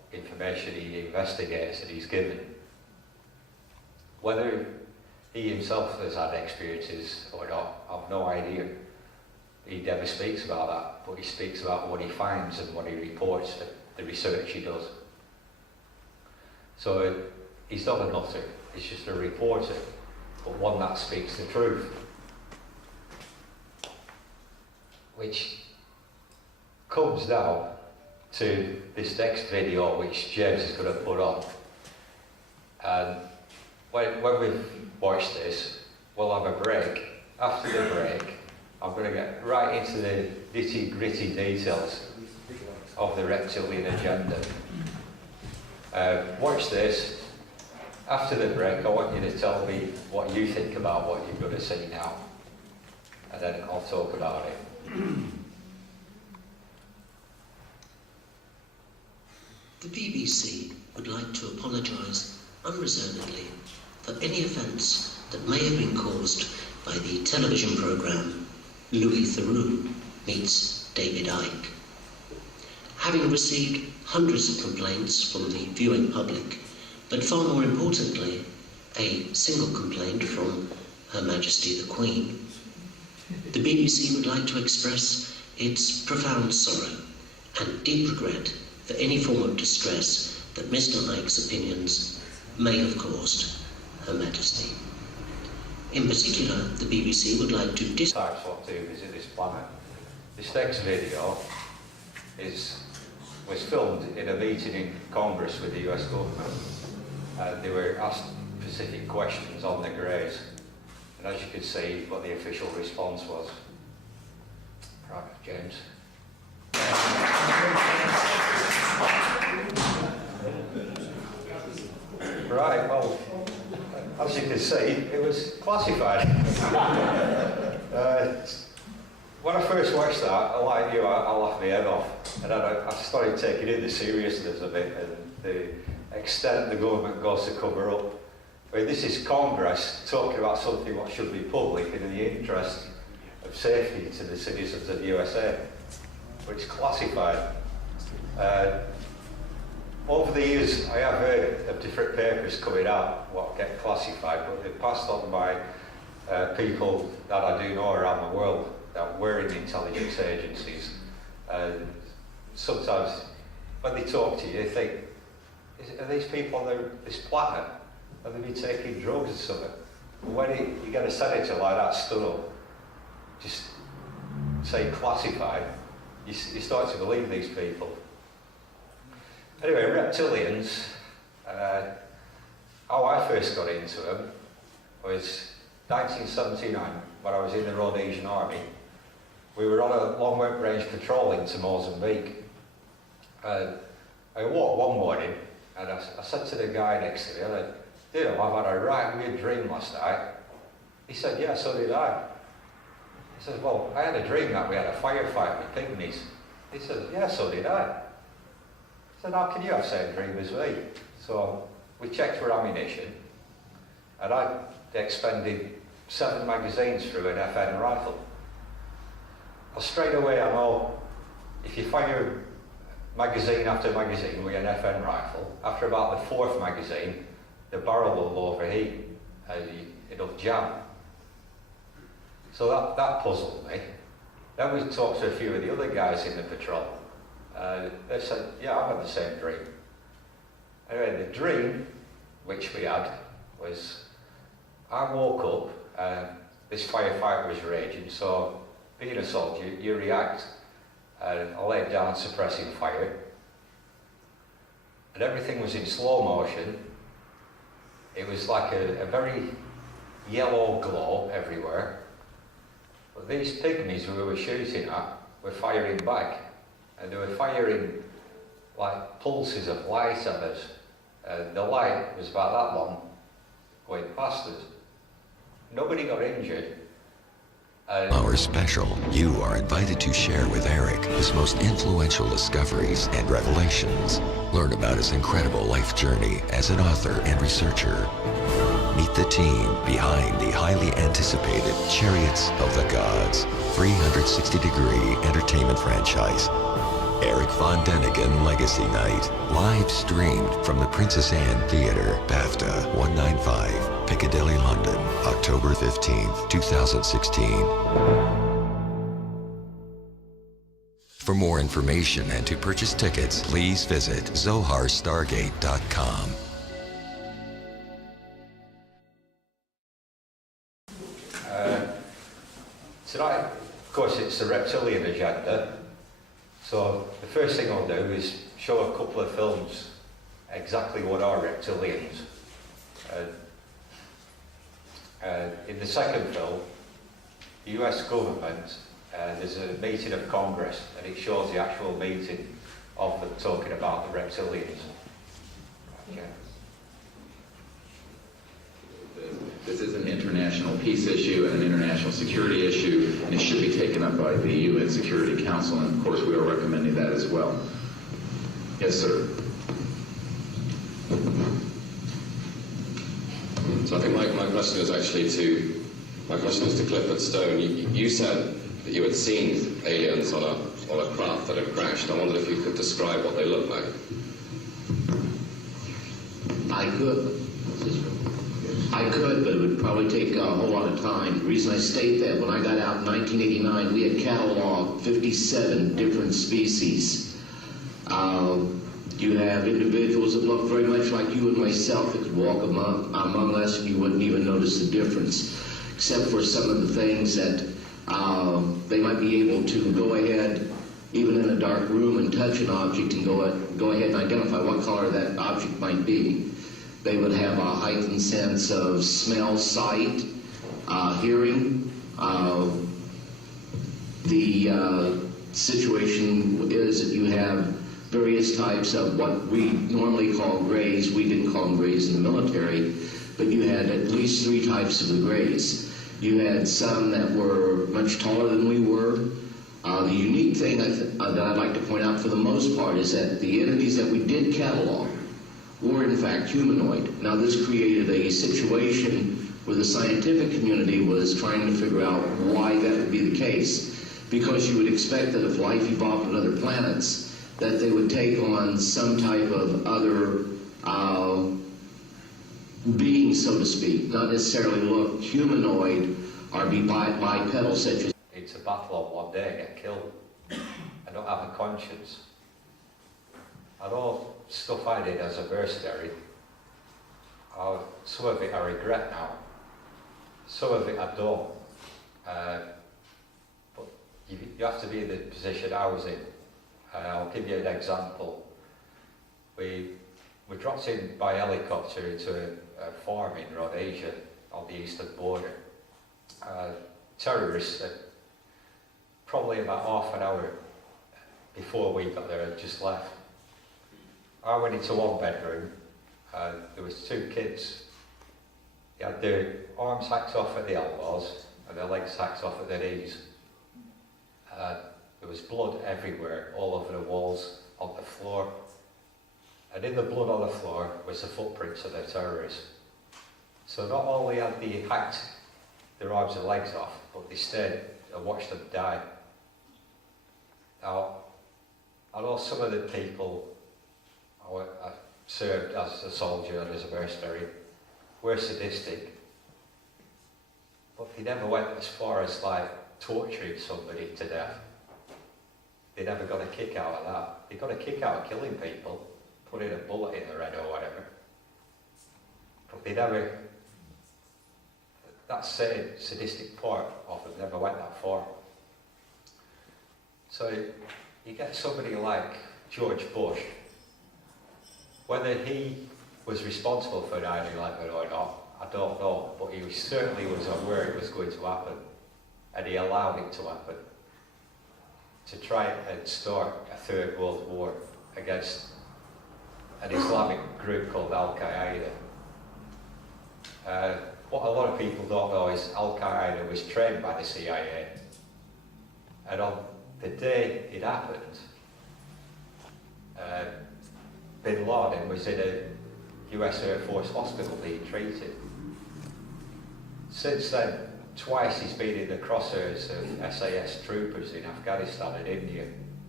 information he investigates and he's given. Whether he himself has had experiences or not, I've no idea. He never speaks about that, but he speaks about what he finds and what he reports, the research he does. So he's not an author, he's just a reporter, but one that speaks the truth. Which comes down to this next video which James is going to put on. And when we've watched this, we'll have a break. After the break, I'm going to get right into the nitty-gritty details of the reptilian agenda. Watch this. After the break, I want you to tell me what you think about what you're going to see now. And then I'll talk about it. The BBC would like to apologise unreservedly for any offence that may have been caused by the television programme Louis Theroux meets David Icke. Having received hundreds of complaints from the viewing public, but far more importantly, a single complaint from Her Majesty the Queen, the BBC would like to express its profound sorrow and deep regret for any form of distress that Mr. Icke's opinions may have caused Her Majesty. In particular, the BBC would like to Types want to visit this planet. This next video was filmed in a meeting in Congress with the US government. They were asked specific questions on the greys. And as you can see, what the official response was. Right, James. Right, well, as you can see, it was classified. When I first watched that, like you, I laughed my head off. And then I started taking in the seriousness of it and the extent the government goes to cover up. I mean, this is Congress talking about something what should be public and in the interest of safety to the citizens of the USA, but it's classified. Over the years, I have heard of different papers coming out what get classified, but they're passed on by people that I do know around the world that were in intelligence agencies. Sometimes when they talk to you, you think, are these people on this planet? Have they been taking drugs or something? But when you get a senator like that stood up, just say classified, you start to believe these people. Anyway, reptilians, how I first got into them was 1979, when I was in the Rhodesian Army. We were on a long-range patrol into Mozambique. I woke one morning and I said to the guy next to me, I said, "You know, I've had a right weird dream last night." He said, "Yeah, so did I." He said, "Well, I had a dream that we had a firefight with pygmies." He said, "Yeah, so did I." I said, "How can you have the same dream as me?" So we checked for ammunition, and I expended 7 magazines through an FN rifle. Well, straight away I know if you fire magazine after magazine with an FN rifle, after about the 4th magazine, the barrel will overheat and it'll jam. So that puzzled me. Then we talked to a few of the other guys in the patrol. They said, "Yeah, I've had the same dream." Anyway, the dream which we had was, I woke up and this firefight was raging, so being a soldier, you react. And I laid down suppressing fire. And everything was in slow motion. It was like a very yellow glow everywhere. But these pygmies we were shooting at were firing back. And they were firing like pulses of light at us. And the light was about that long going past us. Nobody got injured. Our special, you are invited to share with Eric his most influential discoveries and revelations. Learn about his incredible life journey as an author and researcher. Meet the team behind the highly anticipated Chariots of the Gods 360-degree entertainment franchise. Eric Von Däniken Legacy Night. Live streamed from the Princess Anne Theatre, BAFTA 195, Piccadilly, London, October 15th, 2016. For more information and to purchase tickets, please visit zoharstargate.com. Tonight, of course, it's the reptilian agenda. So the first thing I'll do is show a couple of films exactly what are reptilians. In the second film, the US government, there's a meeting of Congress, and it shows the actual meeting of them talking about the reptilians. Okay. This is an international peace issue and an international security issue, and it should be taken up by the UN Security Council, and of course we are recommending that as well. Yes, sir. So I think my question is actually to Clifford Stone. You said that you had seen aliens on a craft that had crashed. I wondered if you could describe what they looked like. I could, but it would probably take a whole lot of time. The reason I state that, when I got out in 1989, we had cataloged 57 different species. You have individuals that look very much like you and myself that could walk among us and you wouldn't even notice the difference, except for some of the things that they might be able to go ahead, even in a dark room, and touch an object and go ahead and identify what color that object might be. They would have a heightened sense of smell, sight, hearing. The situation is that you have various types of what we normally call grays. We didn't call them grays in the military, but you had at least 3 types of the grays. You had some that were much taller than we were. The unique thing that I'd like to point out for the most part is that the entities that we did catalog were in fact humanoid. Now this created a situation where the scientific community was trying to figure out why that would be the case, because you would expect that if life evolved on other planets, that they would take on some type of other being, so to speak, not necessarily look humanoid or be bipedal such as... It's a battle on one day, get killed. I don't have a conscience. And all stuff I did as a mercenary, some of it I regret now. Some of it I don't. But you have to be in the position I was in. I'll give you an example. We dropped in by helicopter into a farm in Rhodesia on the eastern border. Terrorists, probably about half an hour before we got there, had just left. I went into one bedroom. There was 2 kids. They had their arms hacked off at the elbows and their legs hacked off at their knees. There was blood everywhere, all over the walls, on the floor. And in the blood on the floor was the footprints of the terrorists. So not only had they hacked their arms and legs off, but they stayed and watched them die. Now, I know some of the people I served as a soldier and as a mercenary were sadistic, but they never went as far as like torturing somebody to death. They never got a kick out of that. They got a kick out of killing people, putting a bullet in their head or whatever. But they never, that sadistic part of them never went that far. So you get somebody like George Bush, whether he was responsible for 9/11 or not, I don't know, but he certainly was aware it was going to happen, and he allowed it to happen, to try and start a 3rd World War against an Islamic group called Al-Qaeda. What a lot of people don't know is Al-Qaeda was trained by the CIA, and on the day it happened, Bin Laden was in a US Air Force hospital being treated. Since then, twice he's been in the crosshairs of SAS troopers in Afghanistan and India,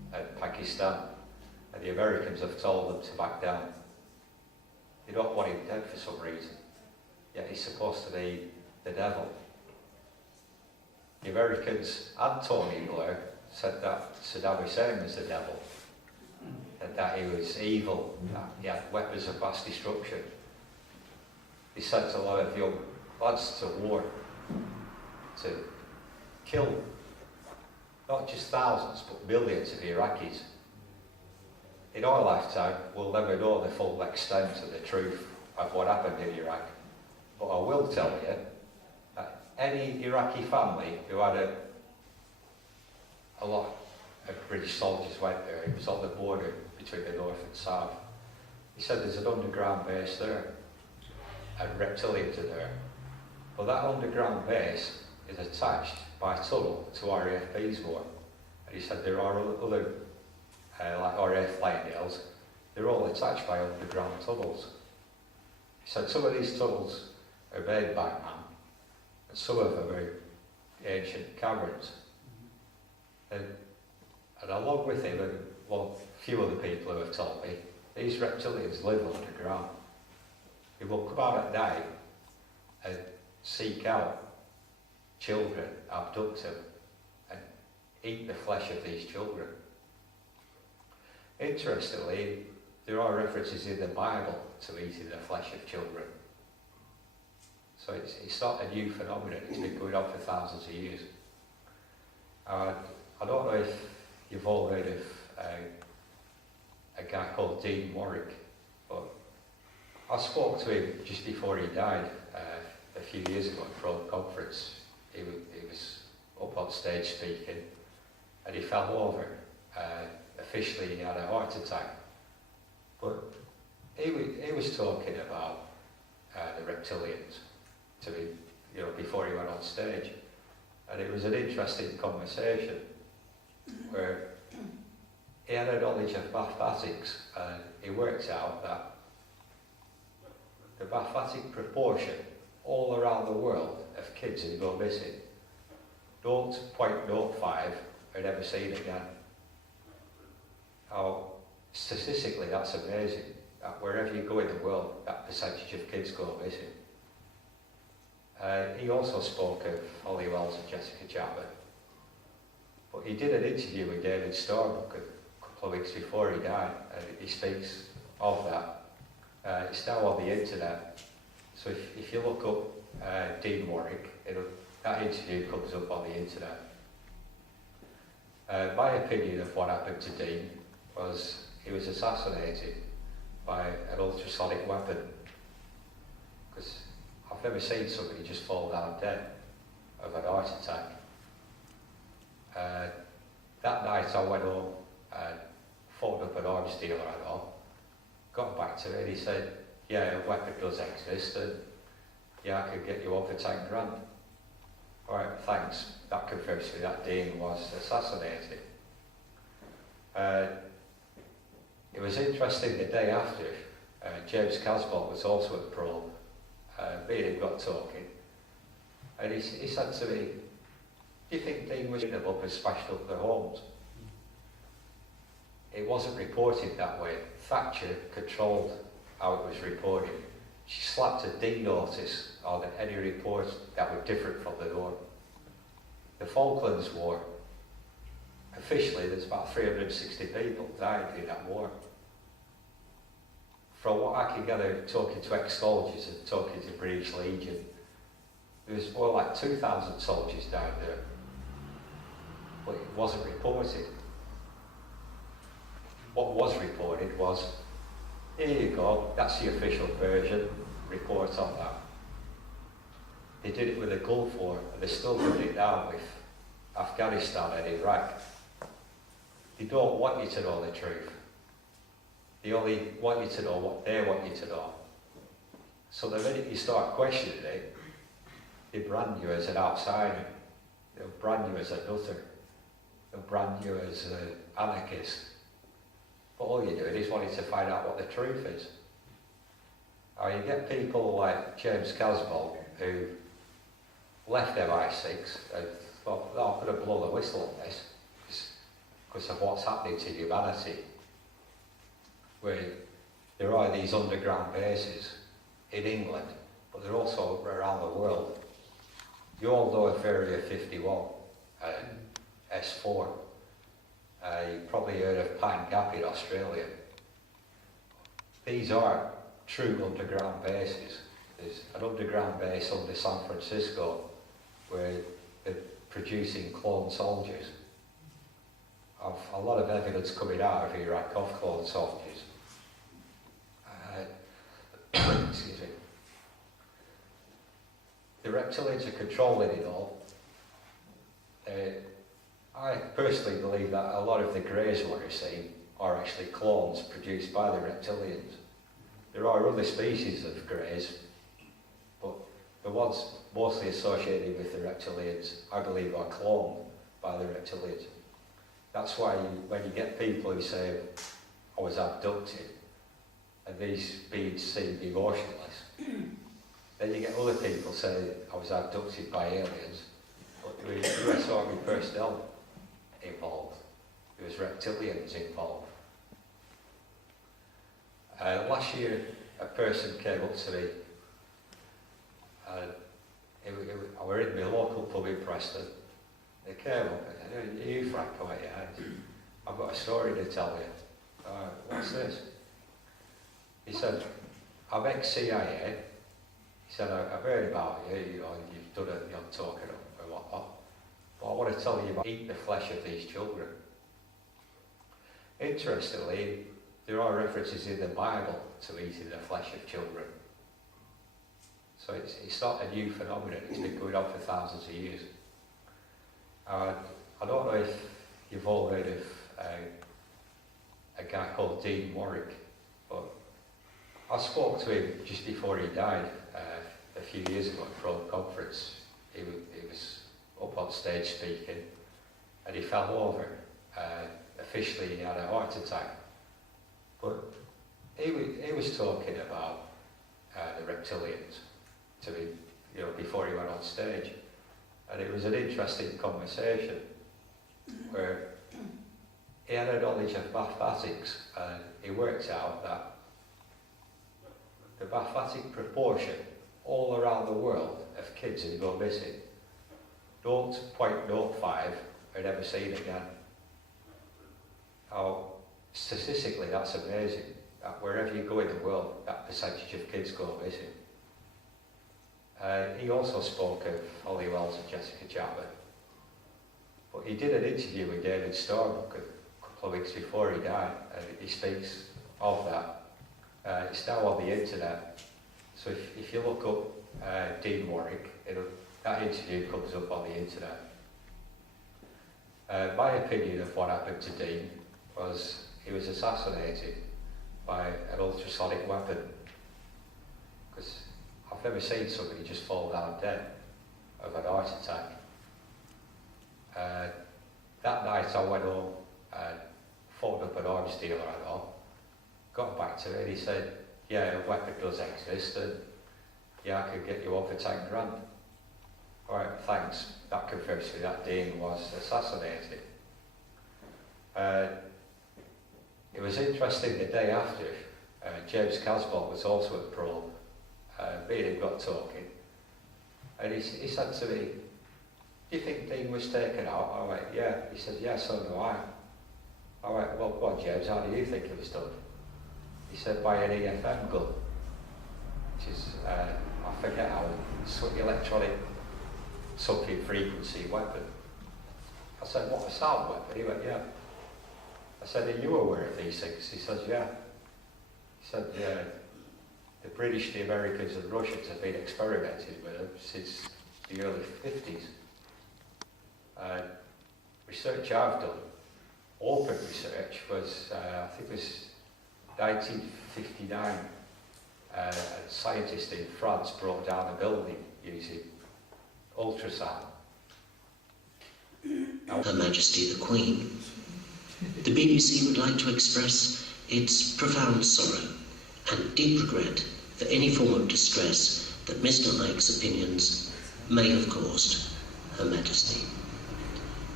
and Pakistan, and the Americans have told them to back down. They don't want him dead for some reason, yet he's supposed to be the devil. The Americans and Tony Blair said that Saddam Hussein was the devil, and that he was evil, that he had weapons of mass destruction. He sent a lot of young lads to war to kill not just thousands but millions of Iraqis. In our lifetime, we'll never know the full extent of the truth of what happened in Iraq. But I will tell you that any Iraqi family who had a lot of British soldiers went there, it was on the border between the north and south. He said there's an underground base there, and reptilians are there. But that underground base is attached by tunnel to RAF Beesmore. And he said there are other like RAF Lightnails, they're all attached by underground tunnels. He said some of these tunnels are made by man, and some of them are ancient caverns. And along with him, and well, a few other people who have told me, these reptilians live underground. They will come out at night and seek out children, abduct them, and eat the flesh of these children. Interestingly, there are references in the Bible to eating the flesh of children. So it's not a new phenomenon, it's been going on for thousands of years. I don't know if you've all heard of a guy called Dean Warwick, but I spoke to him just before he died a few years ago at a conference. He was up on stage speaking, and he fell over. Officially, he had a heart attack, but he was talking about the reptilians to me, before he went on stage, and it was an interesting conversation where he had a knowledge of mathematics, and he worked out that the mathematic proportion all around the world of kids who go missing, 0.05 are never seen again. How statistically that's amazing, that wherever you go in the world, that percentage of kids go missing. He also spoke of Holly Wells and Jessica Chapman, but he did an interview with David Starbuck a couple of weeks before he died, and he speaks of that. It's now on the internet, so if you look up Dean Warwick, that interview comes up on the internet. My opinion of what happened to Dean was he was assassinated by an ultrasonic weapon, because I've never seen somebody just fall down dead of an heart attack. That night I went home and phoned up an arms dealer I know, got back to me and he said, yeah, a weapon does exist, and yeah, I could get you over 10 grand. Alright, thanks. That confirms to me that Dean was assassinated. It was interesting the day after, James Casbolt was also at Probe. Me and him got talking, and he said to me, do you think Dean was in them up and smashed up their homes? It wasn't reported that way. Thatcher controlled how it was reported. She slapped a D notice on any reports that were different from the norm. The Falklands War, officially there's about 360 people died in that war. From what I can gather, talking to ex-soldiers and talking to British Legion, there was more like 2,000 soldiers died there, but it wasn't reported. What was reported was, here you go, that's the official version, report on that. They did it with the Gulf War, and they're still doing it now with Afghanistan and Iraq. They don't want you to know the truth. They only want you to know what they want you to know. So the minute you start questioning it, they brand you as an outsider. They'll brand you as a nutter. They'll brand you as an anarchist. But all you're doing is wanting to find out what the truth is. Or you get people like James Casbolt, who left MI6 and thought, no, I'm going to blow the whistle on this. because of what's happening to humanity, where there are these underground bases in England, but they're also around the world. You all know of Area 51, S4. You probably heard of Pine Gap in Australia. These are true underground bases. There's an underground base under San Francisco where they're producing clone soldiers. I've a lot of evidence coming out of Iraq of clone soldiers. Excuse me. The reptilians are controlling it all. I personally believe that a lot of the greys what you're seeing are actually clones produced by the reptilians. There are other species of greys, but the ones mostly associated with the reptilians, I believe, are cloned by the reptilians. That's why when you get people who say, I was abducted, and these beings seem emotionless, then you get other people saying, I was abducted by aliens, but there was US Army personnel involved. There was reptilians involved. Last year, a person came up to me, and I were in my local pub in Preston. They came up and said, "Are you Frank?" I went, "Yeah, I've got a story to tell you." "What's this?" He said, "I'm ex-CIA." He said, "I've heard about you, you've done it, you're talking and whatnot. But I want to tell you about eating the flesh of these children." Interestingly, there are references in the Bible to eating the flesh of children. So it's not a new phenomenon, it's been going on for thousands of years. I don't know if you've all heard of a guy called Dean Warwick, but I spoke to him just before he died a few years ago at Pro Conference. He was up on stage speaking and he fell over. Officially he had a heart attack. But he was talking about the reptilians to me, before he went on stage. And it was an interesting conversation where he had a knowledge of mathematics and he worked out that the mathematic proportion all around the world of kids who go missing, 0.05 are never seen again. Now, statistically, that's amazing, that wherever you go in the world, that percentage of kids go missing. He also spoke of Holly Wells and Jessica Chapman. But he did an interview with David Starbuck a couple of weeks before he died, and he speaks of that. It's now on the internet. So if you look up Dean Warwick, that interview comes up on the internet. My opinion of what happened to Dean was he was assassinated by an ultrasonic weapon. Because I've never seen somebody just fall down dead of an heart attack. That night I went home and phoned up an arms dealer I know, got back to me and he said, "Yeah, a weapon does exist and yeah, I could get you over 10 grand. Alright, thanks. That confirms to me that Dean was assassinated. It was interesting the day after, James Casbolt was also at Probe. Me and him got talking, and he said to me, "Do you think Dean was taken out?" I went, "Yeah." He said, "Yeah, so do I." I went, "Well, go on, James, how do you think it was done?" He said, "By an EFM gun," which is, I forget how, electronic something frequency weapon. I said, "What, a sound weapon?" He went, "Yeah." I said, "Are you aware of these things?" He says, "Yeah." He said, "Yeah. The British, the Americans and Russians have been experimenting with them since the early 50s. Research I've done, open research, was, I think it was 1959, a scientist in France brought down a building using ultrasound. Her Majesty the Queen. The BBC would like to express its profound sorrow and deep regret for any form of distress that Mr. Icke's opinions may have caused Her Majesty.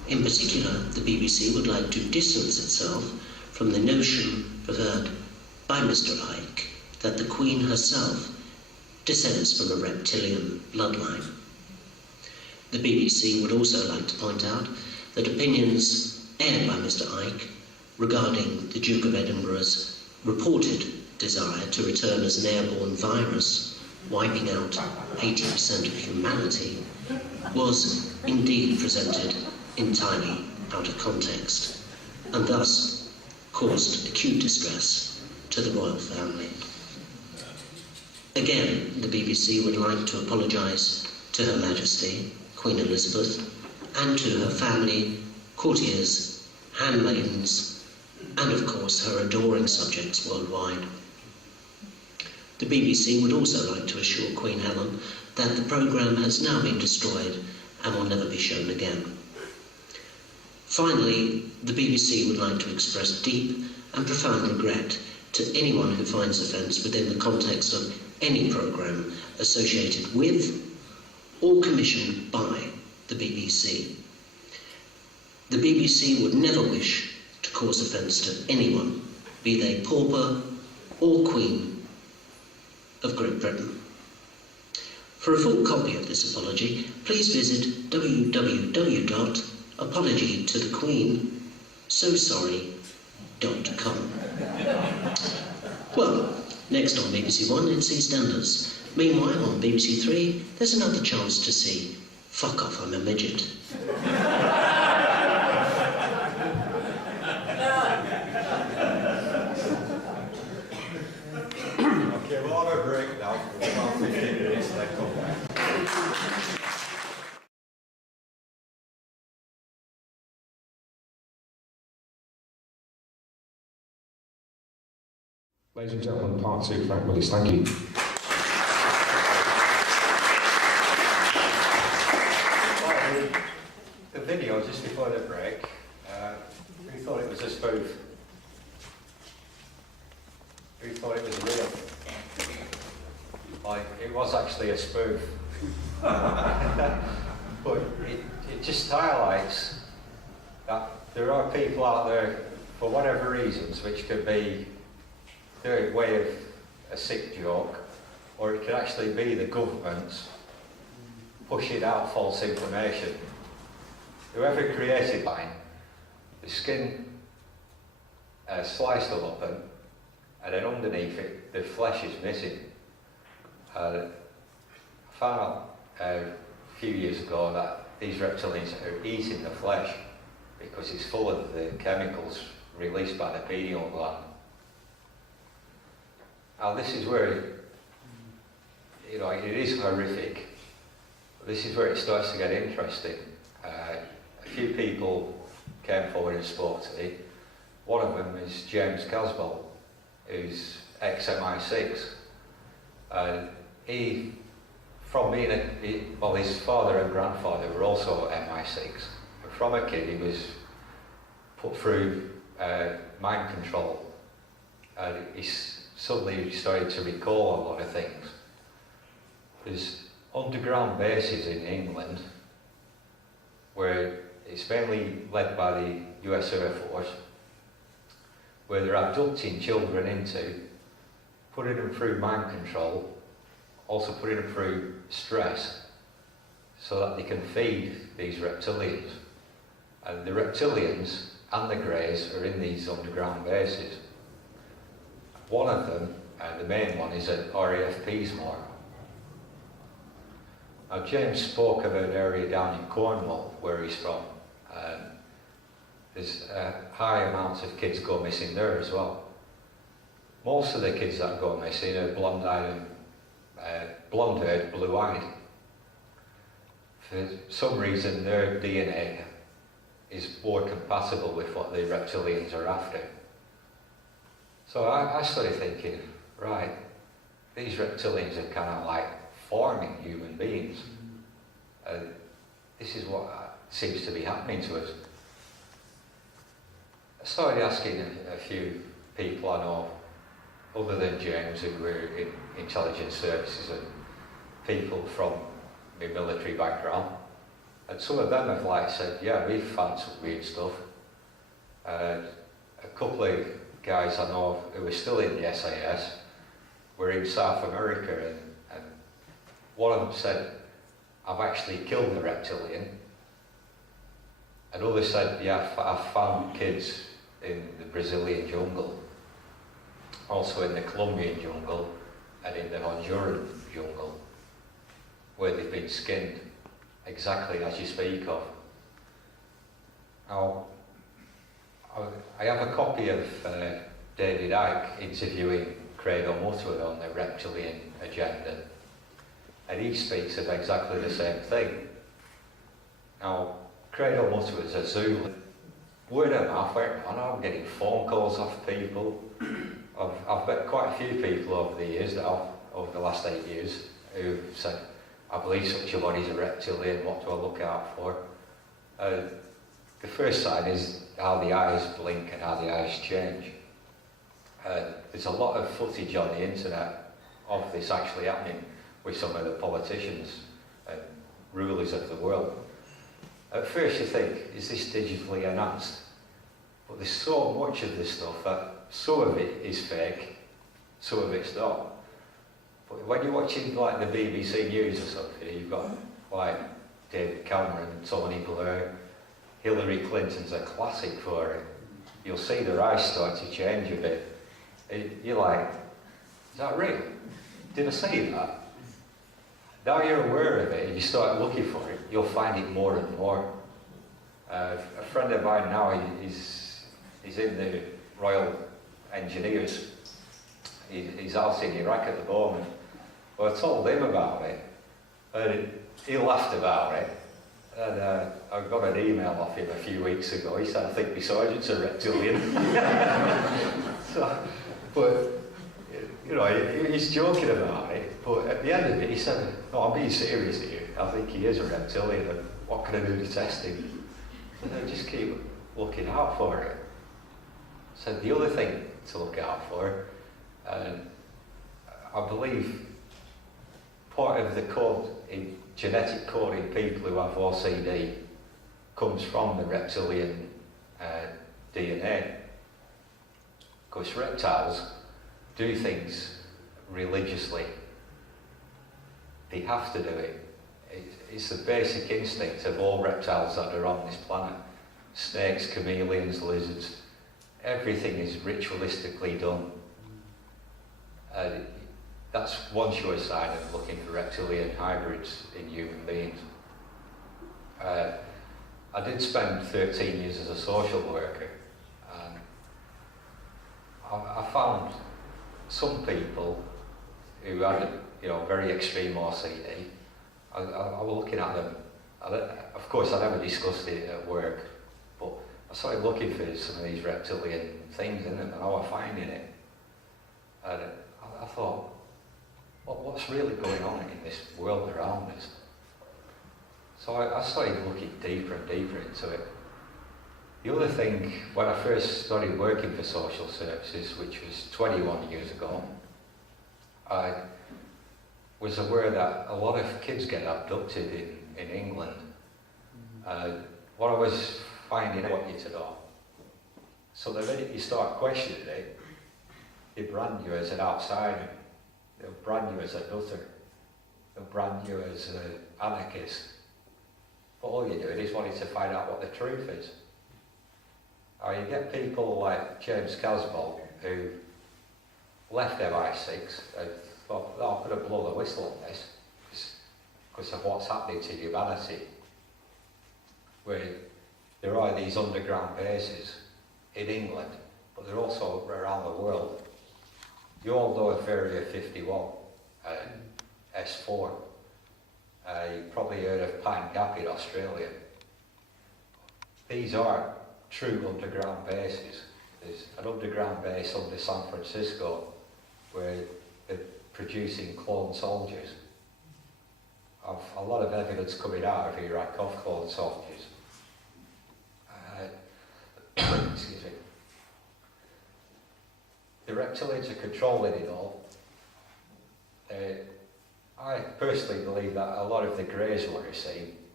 In particular, the BBC would like to distance itself from the notion preferred by Mr. Icke that the Queen herself descends from a reptilian bloodline. The BBC would also like to point out that opinions aired by Mr. Icke regarding the Duke of Edinburgh's reported desire to return as an airborne virus, wiping out 80% of humanity, was indeed presented entirely out of context, and thus caused acute distress to the royal family. Again, the BBC would like to apologise to Her Majesty, Queen Elizabeth, and to her family, courtiers, handmaidens, and of course her adoring subjects worldwide. The BBC would also like to assure Queen Helen that the programme has now been destroyed and will never be shown again. Finally, the BBC would like to express deep and profound regret to anyone who finds offence within the context of any programme associated with or commissioned by the BBC. The BBC would never wish to cause offence to anyone, be they pauper or Queen of Great Britain. For a full copy of this apology, please visit www.apologytothequeen.com. Well, next on BBC One, it's EastEnders. Meanwhile, on BBC Three, there's another chance to see Fuck Off, I'm a Midget. Okay, we'll have a break now for about 15 minutes, then come back. Ladies and gentlemen, part two, Frank Willis, thank you. The video just before the break, we thought it was a spoof. We thought it was real. Like, it was actually a spoof. But it just highlights that there are people out there, for whatever reasons, which could be their way of a sick joke, or it could actually be the government pushing out false information. Whoever created mine, the skin sliced them open, and then underneath it, the flesh is missing. I found out a few years ago that these reptilians are eating the flesh because it's full of the chemicals released by the pineal gland. Now this is where, you know, it is horrific. This is where it starts to get interesting. A few people came forward and spoke to me. One of them is James Caswell, who's ex-MI6. He, from being his father and grandfather were also MI6. From a kid, he was put through mind control. He suddenly started to recall a lot of things. There's underground bases in England where it's mainly led by the US Air Force, where they're abducting children into, putting them through mind control, also putting them through stress, so that they can feed these reptilians. And the reptilians and the greys are in these underground bases. One of them, the main one, is at RAF Peasmore. Now, James spoke of an area down in Cornwall where he's from. There's high amounts of kids go missing there as well. Most of the kids that go missing are blonde-eyed and blonde-haired, blue-eyed. For some reason, their DNA is more compatible with what the reptilians are after. So I started thinking, right, these reptilians are kind of like forming human beings. This is what seems to be happening to us. I started asking a few people I know, other than James, who were in intelligence services, and people from my military background. And some of them have like said, yeah, we've found some weird stuff. A couple of guys I know who are still in the SAS were in South America, and one of them said, I've actually killed a reptilian. Another said, yeah, I've found kids in the Brazilian jungle, also in the Colombian jungle, and in the Honduran jungle, where they've been skinned exactly as you speak of. Now, I have a copy of David Icke interviewing Craig O'Mutwood on the reptilian agenda, and he speaks of exactly the same thing. Now, Craig O'Mutwood's a Zulu. Word of mouth went on. I'm getting phone calls off people. I've met quite a few people over the years now, over the last 8 years, who've said, I believe such a body's a reptilian, what do I look out for? The first sign is how the eyes blink and how the eyes change. There's a lot of footage on the internet of this actually happening with some of the politicians and rulers of the world. At first you think, is this digitally enhanced? But there's so much of this stuff that some of it is fake, some of it's not. But when you're watching like the BBC News or something, you've got like David Cameron, Tony Blair, Hillary Clinton's a classic for it. You'll see their eyes start to change a bit. You're like, is that real? Did I see that? Now you're aware of it and you start looking for it, you'll find it more and more. A friend of mine now, he's in the Royal Engineers. He's out in Iraq at the moment. Well, I told him about it, and he laughed about it. And I got an email off him a few weeks ago. He said, I think my sergeant's a reptilian. But, you know, he's joking about it. But at the end of it, he said, no, I'm being serious here. I think he is a reptilian, and what can I do to test him? So I just keep looking out for it. So the other thing to look out for, and I believe part of the code in genetic code in people who have OCD comes from the reptilian DNA. Because reptiles do things religiously. They have to do it. It's the basic instinct of all reptiles that are on this planet. Snakes, chameleons, lizards, everything is ritualistically done. That's one sure sign of looking for reptilian hybrids in human beings. I did spend 13 years as a social worker, and I found some people who had, you know, very extreme OCD. I was looking at them. Of course, I never discussed it at work, but I started looking for some of these reptilian things in them, and how I'm finding it. And I thought, what's really going on in this world around us? So I started looking deeper and deeper into it. The other thing, when I first started working for social services, which was 21 years ago, I was aware that a lot of kids get abducted in England. What I was finding out you to know. So the minute you start questioning it, they brand you as an outsider. They'll brand you as a nutter. They'll brand you as an anarchist. But all you're doing is wanting to find out what the truth is. Or you get people like James Casbolt, who left MI6 and thought, oh, I'm going to blow the whistle on this because of what's happening to humanity. Where there are these underground bases in England, but they're also around the world. You all know of Area 51, S4. You probably heard of Pine Gap in Australia. These are true underground bases. There's an underground base under San Francisco where they're producing clone soldiers. I've a lot of evidence coming out of Iraq of clone soldiers. Excuse me. The reptilians are controlling it all. I personally believe that a lot of the greys what you're seeing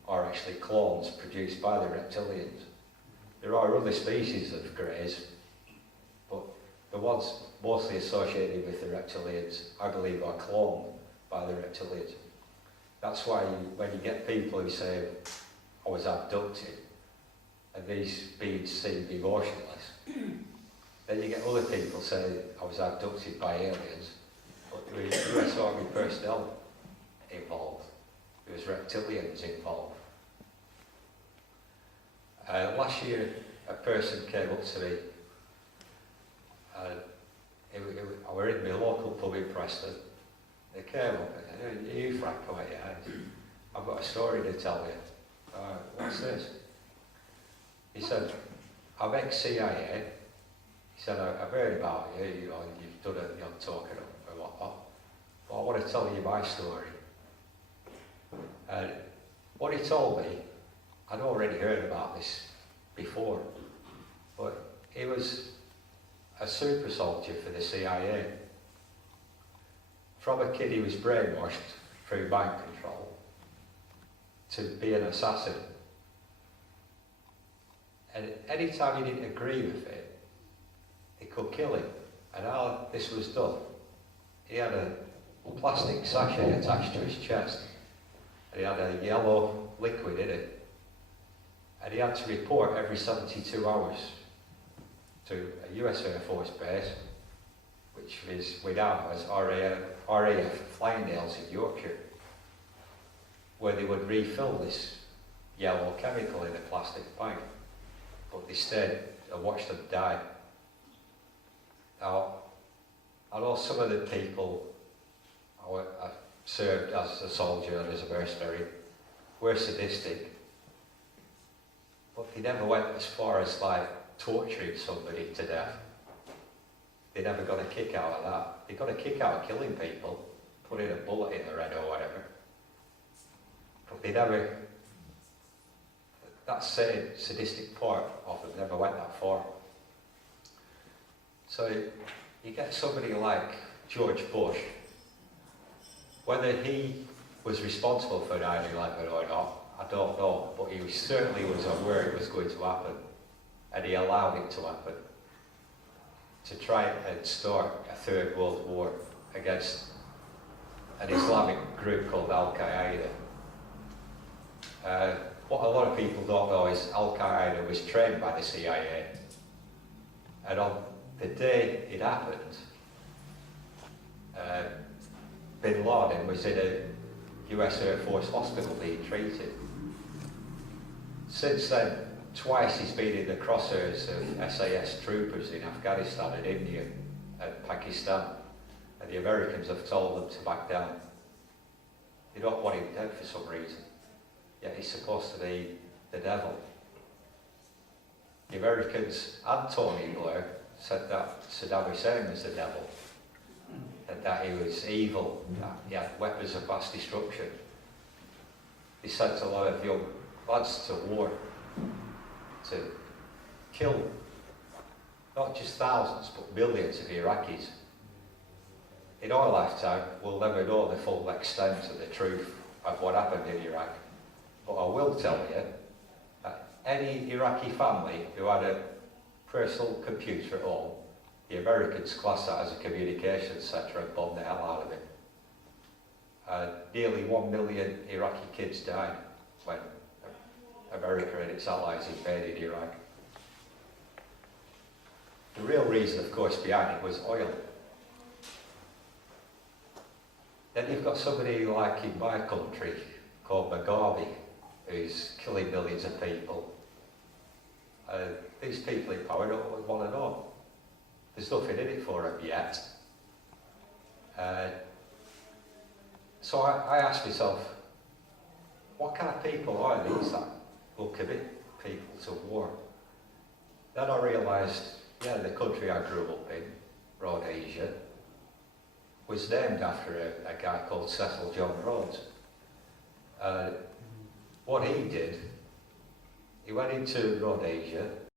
are actually clones produced by the reptilians. There are other species of greys, but the ones mostly associated with the reptilians, I believe, are cloned by the reptilians. That's why when you get people who say, I was abducted, and these beings seem emotionless, then you get other people saying, I was abducted by aliens, but there was US Army personnel involved. There was reptilians involved. Last year, a person came up to me, and I were in my local pub in Preston. They came up and said, you Frank, come here, I've got a story to tell you. What's this? He said, I'm ex-CIA. He said, I've heard about you, you've done it, you're talking and whatnot. But I want to tell you my story. And what he told me, I'd already heard about this before, but he was a super soldier for the CIA. From a kid he was brainwashed through mind control to be an assassin. And any time he didn't agree with it, they could kill him. And how this was done, he had a plastic sachet attached to his chest, and he had a yellow liquid in it. And he had to report every 72 hours to a US Air Force base, which is we now as RAF Flyingdales in Yorkshire, where they would refill this yellow chemical in a plastic pipe. But they stayed and watched them die. Now, I know some of the people I served as a soldier and as a mercenary were sadistic, but they never went as far as like torturing somebody to death. They never got a kick out of that. They got a kick out of killing people, putting a bullet in their head or whatever. But they never, that same sadistic part of them never went that far. So you get somebody like George Bush, whether he was responsible for 9/11 or not, I don't know, but he certainly was aware it was going to happen, and he allowed it to happen, to try and start a third world war against an Islamic group called Al-Qaeda. What a lot of people don't know is Al-Qaeda was trained by the CIA, and on the day it happened, Bin Laden was in a US Air Force hospital being treated. Since then, twice he's been in the crosshairs of SAS troopers in Afghanistan and India and Pakistan, and the Americans have told them to back down. They don't want him dead for some reason, yet he's supposed to be the devil. The Americans and Tony Blair said that Saddam Hussein was the devil, and that he was evil, that he had weapons of mass destruction. They sent a lot of young lads to war to kill not just thousands but millions of Iraqis. In our lifetime we'll never know the full extent of the truth of what happened in Iraq, but I will tell you that any Iraqi family who had a personal computer at home, the Americans class that as a communications centre and bombed the hell out of it. Nearly 1 million Iraqi kids died when America and its allies invaded Iraq. The real reason, of course, behind it was oil. Then you've got somebody like in my country called Mugabe, who's killing millions of people. These people in power don't want to know. There's nothing in it for them yet. So I asked myself, what kind of people are these that will commit people to war? Then I realised, yeah, the country I grew up in, Rhodesia, was named after a guy called Cecil John Rhodes. What he did, he went into Rhodesia,